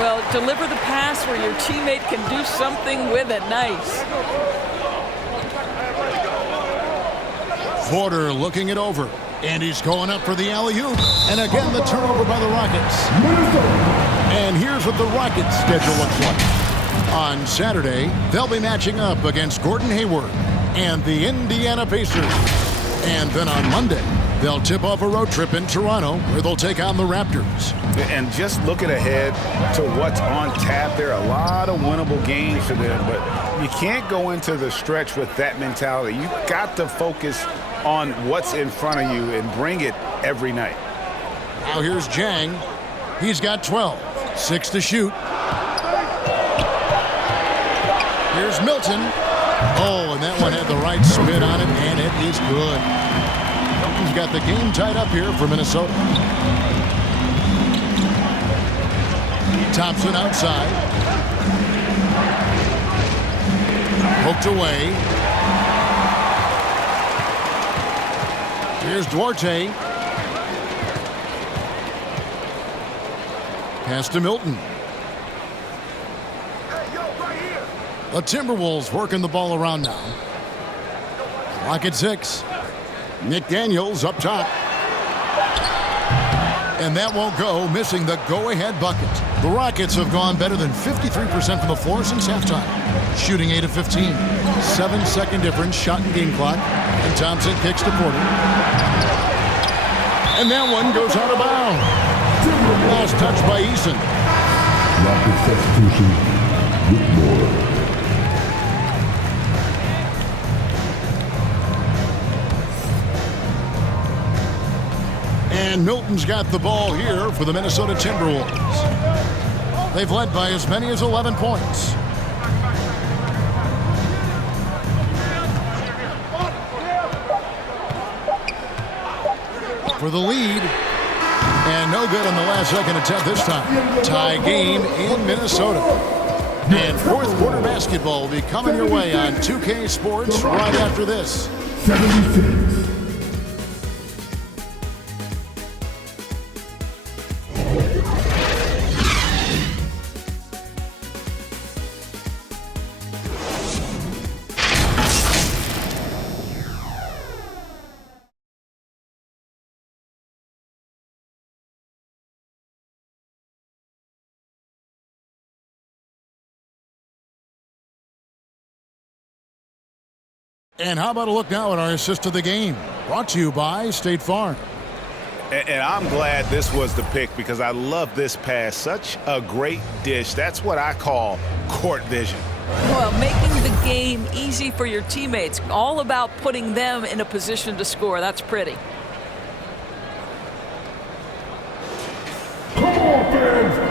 Well, deliver the pass where your teammate can do something with it. Nice. Porter looking it over. And he's going up for the alley-oop. And again, the turnover by the Rockets. And here's what the Rockets' schedule looks like. On Saturday, they'll be matching up against Gordon Hayward and the Indiana Pacers. And then on Monday, They'll tip off a road trip in Toronto, where they'll take on the Raptors. And just looking ahead to what's on tap, there are a lot of winnable games for them, but you can't go into the stretch with that mentality. You've got to focus on what's in front of you and bring it every night. Now here's Jang. He's got 12. 6 to shoot. Here's Milton. Oh, and that one had the right spin on it, and it is good. Milton's got the game tied up here for Minnesota. Thompson outside. Poked away. Here's Duarte. Pass to Milton. The Timberwolves working the ball around now. Clock at 6. McDaniels up top. And that won't go, missing the go-ahead bucket. The Rockets have gone better than 53% from the floor since halftime. Shooting 8 of 15. 7-second difference, shot and game clock. And Thompson kicks to Porter. And that one goes out of bounds. Last touch by Eason. Rocket substitution, Whitmore. And Milton's got the ball here for the Minnesota Timberwolves. They've led by as many as 11 points. For the lead. And no good on the last second attempt this time. Tie game in Minnesota. And fourth quarter basketball will be coming your way on 2K Sports right after this. 76. And how about a look now at our assist of the game? Brought to you by State Farm. And I'm glad this was the pick because I love this pass. Such a great dish. That's what I call court vision. Well, making the game easy for your teammates. All about putting them in a position to score. That's pretty.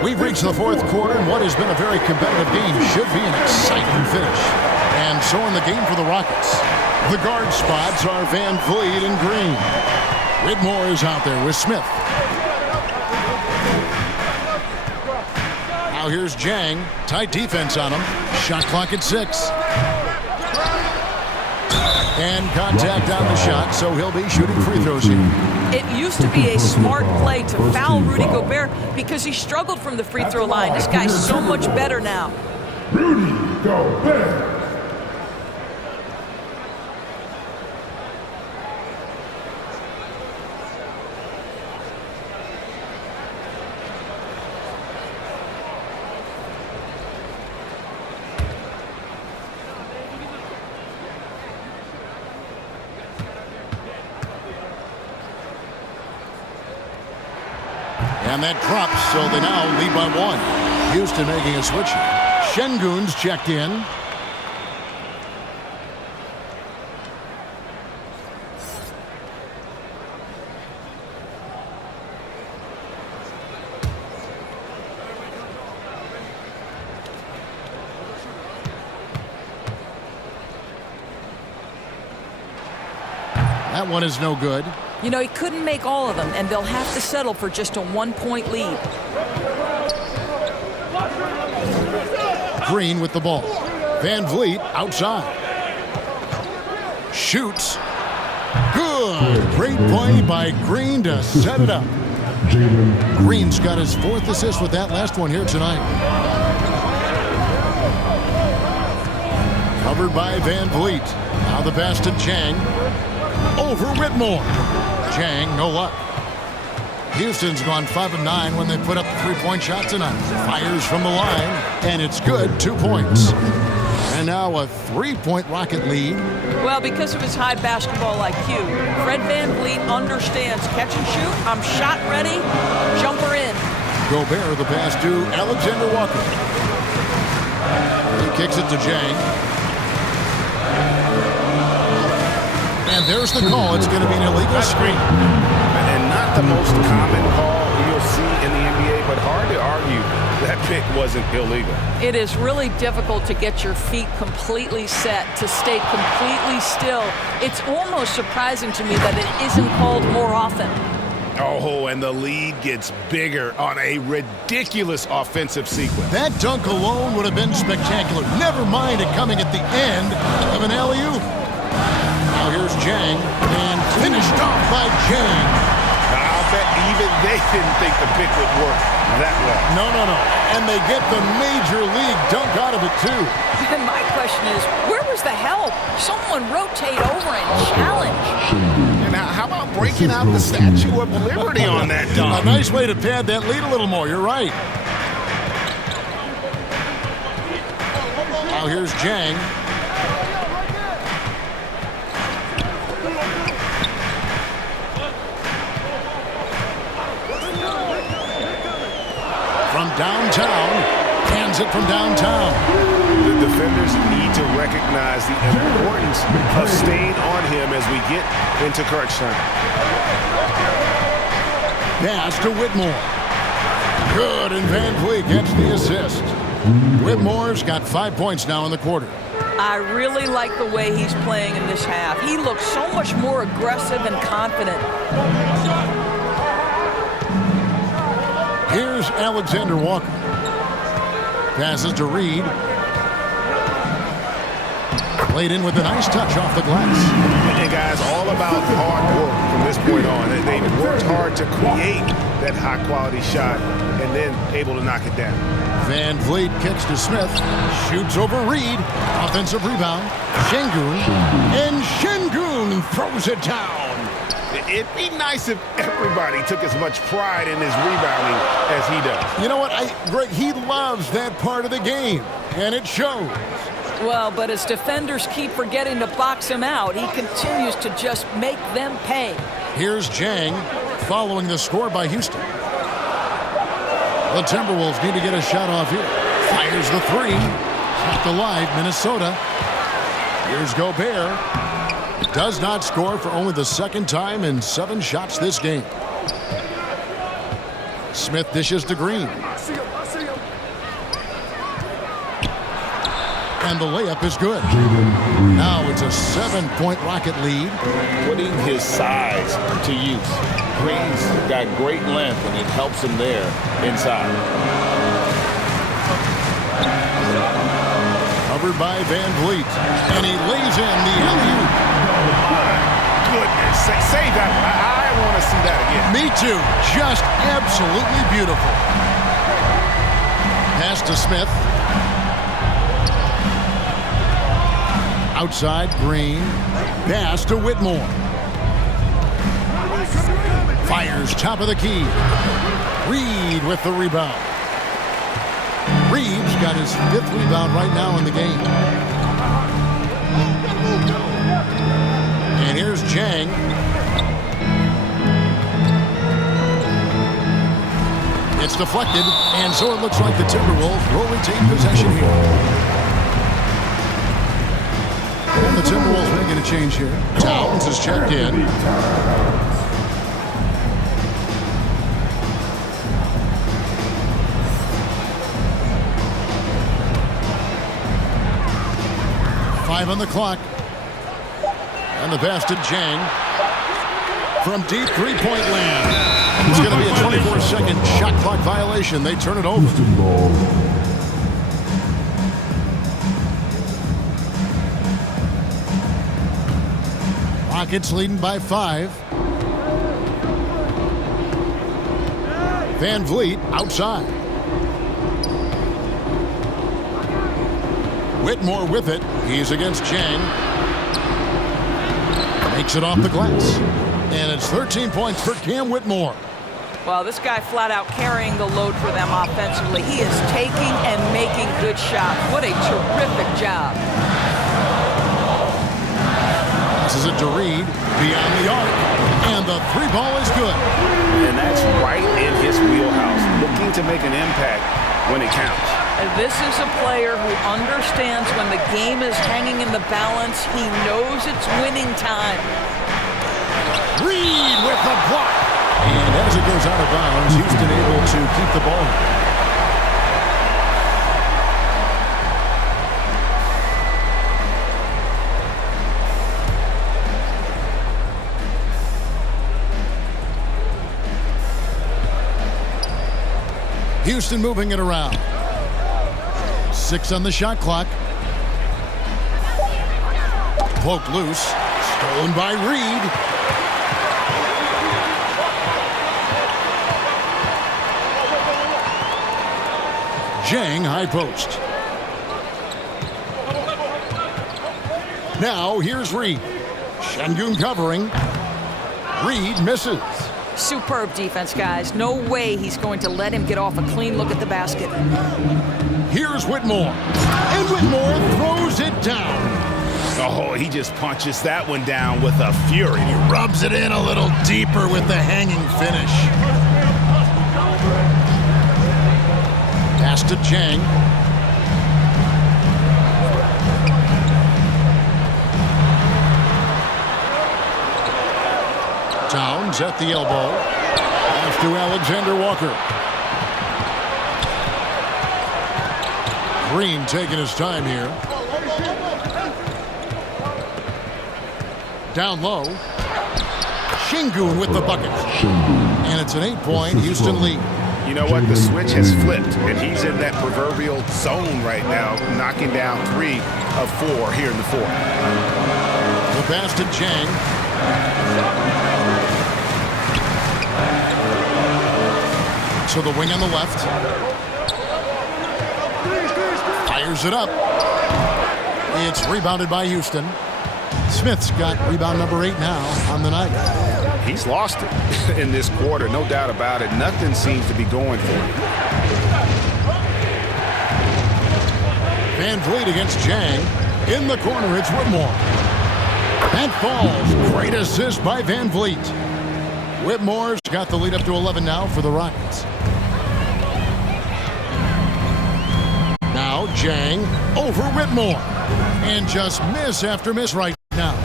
We've reached the fourth quarter, and what has been a very competitive game should be an exciting finish. And so in the game for the Rockets, the guard spots are Van Vliet and Green. Whitmore is out there with Smith. Now here's Jang. Tight defense on him. Shot clock at 6. And contact on the shot, so he'll be shooting free throws here. It used to be a smart play to foul Rudy Gobert because he struggled from the free throw line. This guy's so much better now. Rudy Gobert. And that drops, so they now lead by 1. Houston making a switch. Şengün's checked in. That one is no good. You know, he couldn't make all of them, and they'll have to settle for just a 1-point lead. Green with the ball. Van Vliet outside. Shoots. Good. Great play by Green to set it up. Green's got his 4th assist with that last one here tonight. Covered by Van Vliet. Now the pass to Jang. Over Whitmore. Jang, no luck. Houston's gone 5 of 9 when they put up the 3-point shot tonight. Fires from the line, and it's good. 2 points. And now a 3-point Rocket lead. Well, because of his high basketball IQ, Fred VanVleet understands catch and shoot. I'm shot ready. Jumper in. Gobert the pass to Alexander Walker. He kicks it to Jang. And there's the call. It's going to be an illegal screen. And not the most common call you'll see in the NBA, but hard to argue that pick wasn't illegal. It is really difficult to get your feet completely set, to stay completely still. It's almost surprising to me that it isn't called more often. Oh, and the lead gets bigger on a ridiculous offensive sequence. That dunk alone would have been spectacular. Never mind it coming at the end of an alley-oop. Now here's Jang, and finished off by Jang. I'll bet even they didn't think the pick would work that well. No. And they get the major league dunk out of it, too. And my question is, where was the help? Someone rotate over and challenge. And how about breaking out the Statue of Liberty on that dunk? A nice way to pad that lead a little more. You're right. Now here's Jang. From downtown, hands it from downtown. The defenders need to recognize the importance of staying on him as we get into crunch time. Pass to Whitmore. Good, and VanVleet gets the assist. Whitmore's got 5 points now in the quarter. I really like the way he's playing in this half. He looks so much more aggressive and confident. Here's Alexander Walker. Passes to Reed. Played in with a nice touch off the glass. And guys, all about hard work from this point on. They've worked hard to create that high-quality shot and then able to knock it down. VanVleet kicks to Smith. Shoots over Reed. Offensive rebound. Şengün. And Şengün throws it down. It'd be nice if everybody took as much pride in his rebounding as he does. You know what, Greg, he loves that part of the game, and it shows. Well, but as defenders keep forgetting to box him out, he continues to just make them pay. Here's Jang, following the score by Houston. The Timberwolves need to get a shot off here. Fires the three. Kept alive, Minnesota. Here's Gobert. Does not score for only the second time in 7 shots this game. Smith dishes to Green. And the layup is good. Now it's a 7-point Rocket lead. Putting his size to use. Green's got great length, and it helps him there inside. Covered by VanVleet. And he lays in the alley-oop. Goodness, save that one. I want to see that again. Me too. Just absolutely beautiful. Pass to Smith. Outside, Green. Pass to Whitmore. Fires top of the key. Reed with the rebound. Reed's got his 5th rebound right now in the game. And here's Jang. It's deflected, and so it looks like the Timberwolves will retain possession here. And the Timberwolves making a change here. Towns is checked in. Five on the clock. And the pass to Jang. From deep three-point land. It's going to be a 24-second shot clock violation. They turn it over. Rockets leading by 5. VanVleet outside. Whitmore with it. He's against Jang. Makes it off the glass. And it's 13 points for Cam Whitmore. Well, this guy flat out carrying the load for them offensively. He is taking and making good shots. What a terrific job. This is it to Reed, beyond the arc, and the three ball is good. And that's right in his wheelhouse, looking to make an impact when it counts. This is a player who understands when the game is hanging in the balance. He knows it's winning time. Reed with the block. And as it goes out of bounds, Houston able to keep the ball. Houston moving it around. 6 on the shot clock. Poked loose. Stolen by Reed. Jang, high post. Now here's Reed. Şengün covering. Reed misses. Superb defense, guys. No way he's going to let him get off a clean look at the basket. Here's Whitmore. And Whitmore throws it down. Oh, he just punches that one down with a fury. He rubs it in a little deeper with the hanging finish. Pass to Jang. Towns at the elbow. Pass to Alexander Walker. Green taking his time here. Down low. Şengün with the bucket. And it's an 8-point Houston lead. You know what? The switch has flipped, and he's in that proverbial zone right now, knocking down 3 of 4 here in the fourth. The pass to Jang. So the wing on the left. Fires it up. It's rebounded by Houston. Smith's got rebound number 8 now on the night. He's lost it in this quarter, no doubt about it. Nothing seems to be going for him. Van Vliet against Jang. In the corner, it's Whitmore. That falls. Great assist by Van Vliet. Whitmore's got the lead up to 11 now for the Rockets. Now Jang over Whitmore. And just miss after miss right now.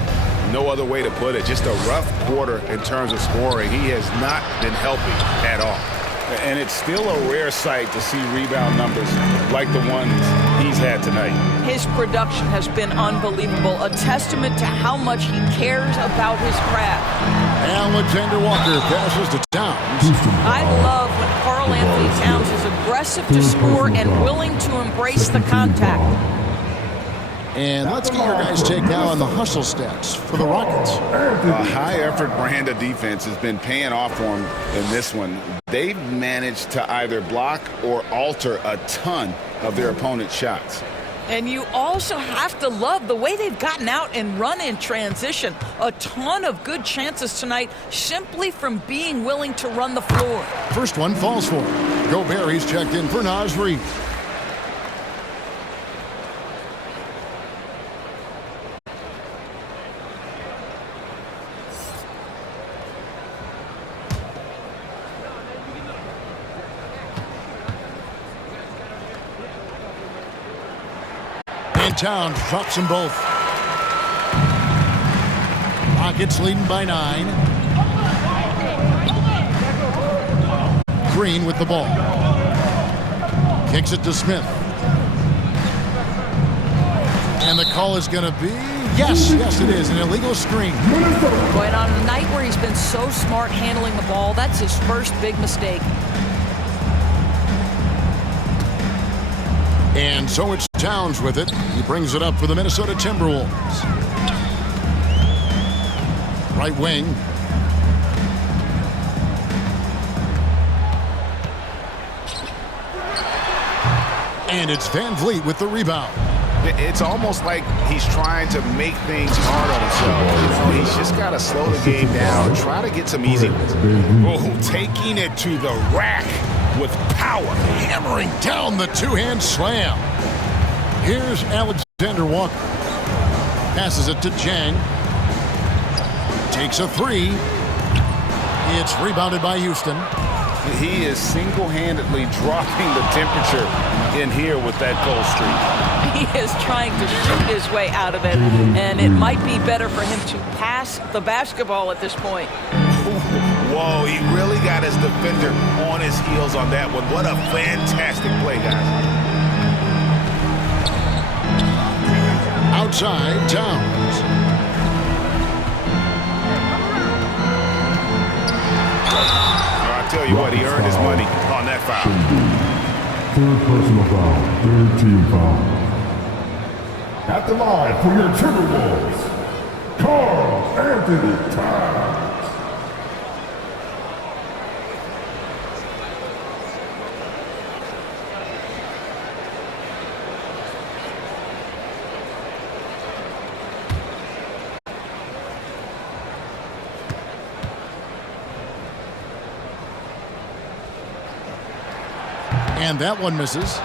No other way to put it. Just a rough quarter in terms of scoring. He has not been helping at all. And it's still a rare sight to see rebound numbers like the ones he's had tonight. His production has been unbelievable. A testament to how much he cares about his craft. Alexander Walker passes to Towns. I love when Karl-Anthony Towns is aggressive to score and willing to embrace the contact. And let's get your guys' take now on the hustle stats for the Rockets. A high-effort brand of defense has been paying off for them in this one. They've managed to either block or alter a ton of their opponent's shots. And you also have to love the way they've gotten out and run in transition. A ton of good chances tonight simply from being willing to run the floor. First one falls for him. Gobert, he's checked in for Naz Reid. Towns drops them both. Rockets leading by 9. Green with the ball. Kicks it to Smith. And the call is going to be, yes it is, an illegal screen. But on a night where he's been so smart handling the ball, that's his first big mistake. And so it's Towns with it. He brings it up for the Minnesota Timberwolves. Right wing. And it's Van Vliet with the rebound. It's almost like he's trying to make things hard on himself. You know, he's just got to slow the game down, try to get some easy ones. Oh, taking it to the rack with power, hammering down the two-hand slam. Here's Alexander Walker. Passes it to Jang. Takes a three. It's rebounded by Houston. He is single-handedly dropping the temperature in here with that cold streak. He is trying to shoot his way out of it, and it might be better for him to pass the basketball at this point. Whoa, he really got his defender on his heels on that one. What a fantastic play, guys. Outside, Towns. I tell you what, he earned his money on that foul. Third personal foul, third team foul. At the line for your Timberwolves, Karl-Anthony Towns. And that one misses.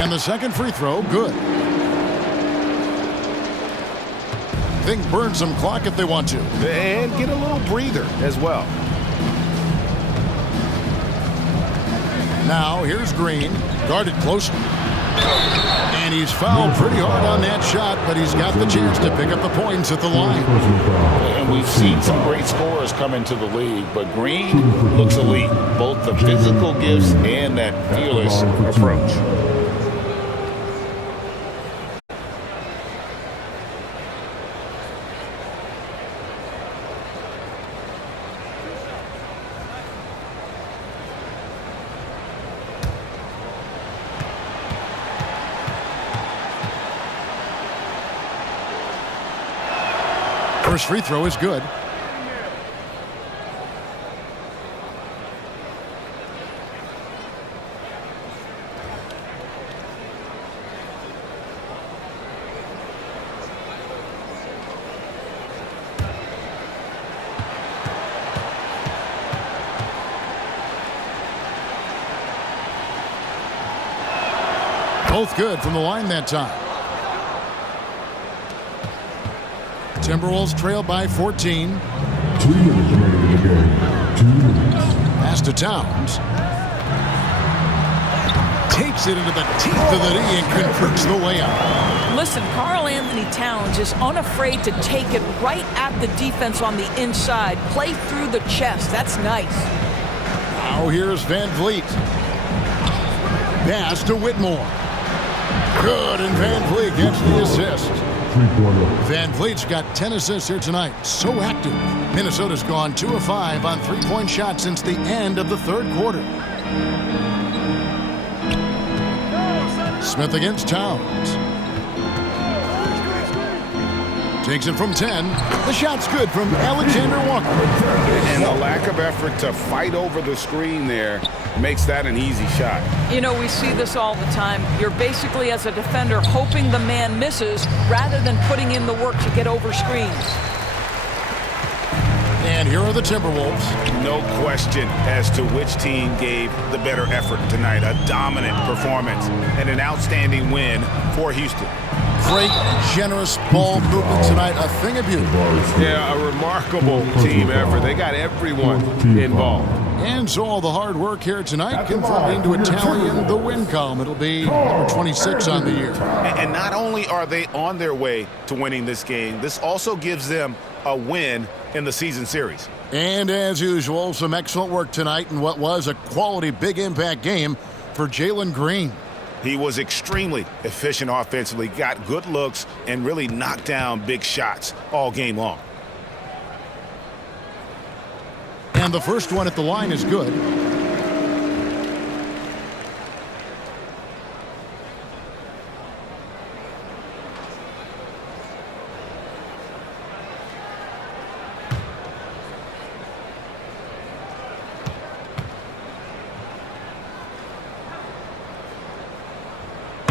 And the second free throw, good. Think burn some clock if they want to. And get a little breather as well. Now, here's Green, guarded closely. And he's fouled pretty hard on that shot, but he's got the chance to pick up the points at the line. And we've seen some great scorers come into the league, but Green looks elite. Both the physical gifts and that fearless approach. First free throw is good. Both good from the line that time. Timberwolves trail by 14. 2 minutes remaining in the game. 2 minutes. Pass to Towns. Takes it into the teeth of the knee and converts the way out. Listen, karl-Anthony Towns is unafraid to take it right at the defense on the inside. Play through the chest. That's nice. Now here's Van Vliet. Pass to Whitmore. Good, and Van Vliet gets the assist. Van Vliet's got 10 assists here tonight. So active. Minnesota's gone 2 of 5 on three-point shots since the end of the third quarter. Smith against Towns. Takes it from 10. The shot's good from Alexander Walker. And the lack of effort to fight over the screen there makes that an easy shot. You know, we see this all the time. You're basically, as a defender, hoping the man misses rather than putting in the work to get over screens. And here are the Timberwolves. No question as to which team gave the better effort tonight. A dominant performance and an outstanding win for Houston. Great, generous ball movement tonight. A thing of beauty. Yeah, a remarkable team effort. They got everyone involved. And so all the hard work here tonight converting to a tally in the win column. It'll be number 26 on the year. And not only are they on their way to winning this game, this also gives them a win in the season series. And as usual, some excellent work tonight in what was a quality big impact game for Jalen Green. He was extremely efficient offensively, got good looks, and really knocked down big shots all game long. And the first one at the line is good.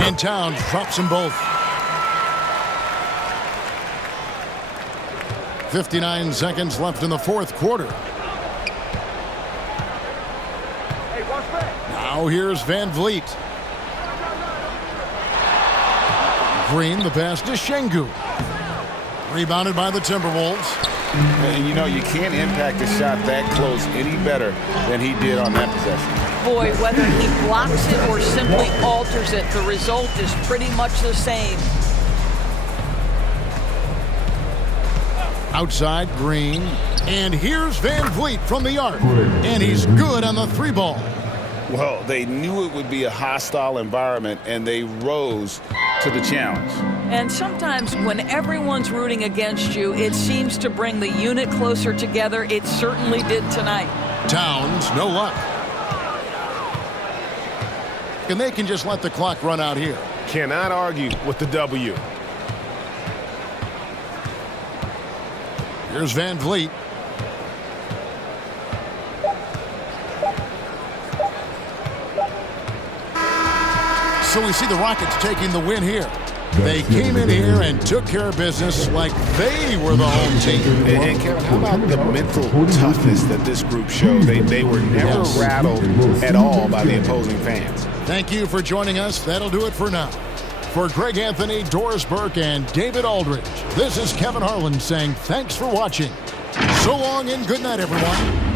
And Towns drops them both. 59 seconds left in the fourth quarter. Now here's Van Vliet. Green, the pass to Şengün. Rebounded by the Timberwolves. And you know, you can't impact a shot that close any better than he did on that possession. Boy, whether he blocks it or simply alters it, the result is pretty much the same. Outside, Green. And here's Van Vliet from the arc. And he's good on the three ball. Well, they knew it would be a hostile environment, and they rose to the challenge. And sometimes when everyone's rooting against you, it seems to bring the unit closer together. It certainly did tonight. Towns, no luck. And they can just let the clock run out here. Cannot argue with the W. Here's Van Vliet. So we see the Rockets taking the win here. They came in here and took care of business like they were the home team. And Kevin, how about the mental toughness that this group showed? They were never rattled at all by the opposing fans. Thank you for joining us. That'll do it for now. For Greg Anthony, Doris Burke, and David Aldridge, this is Kevin Harlan saying thanks for watching. So long and good night, everyone.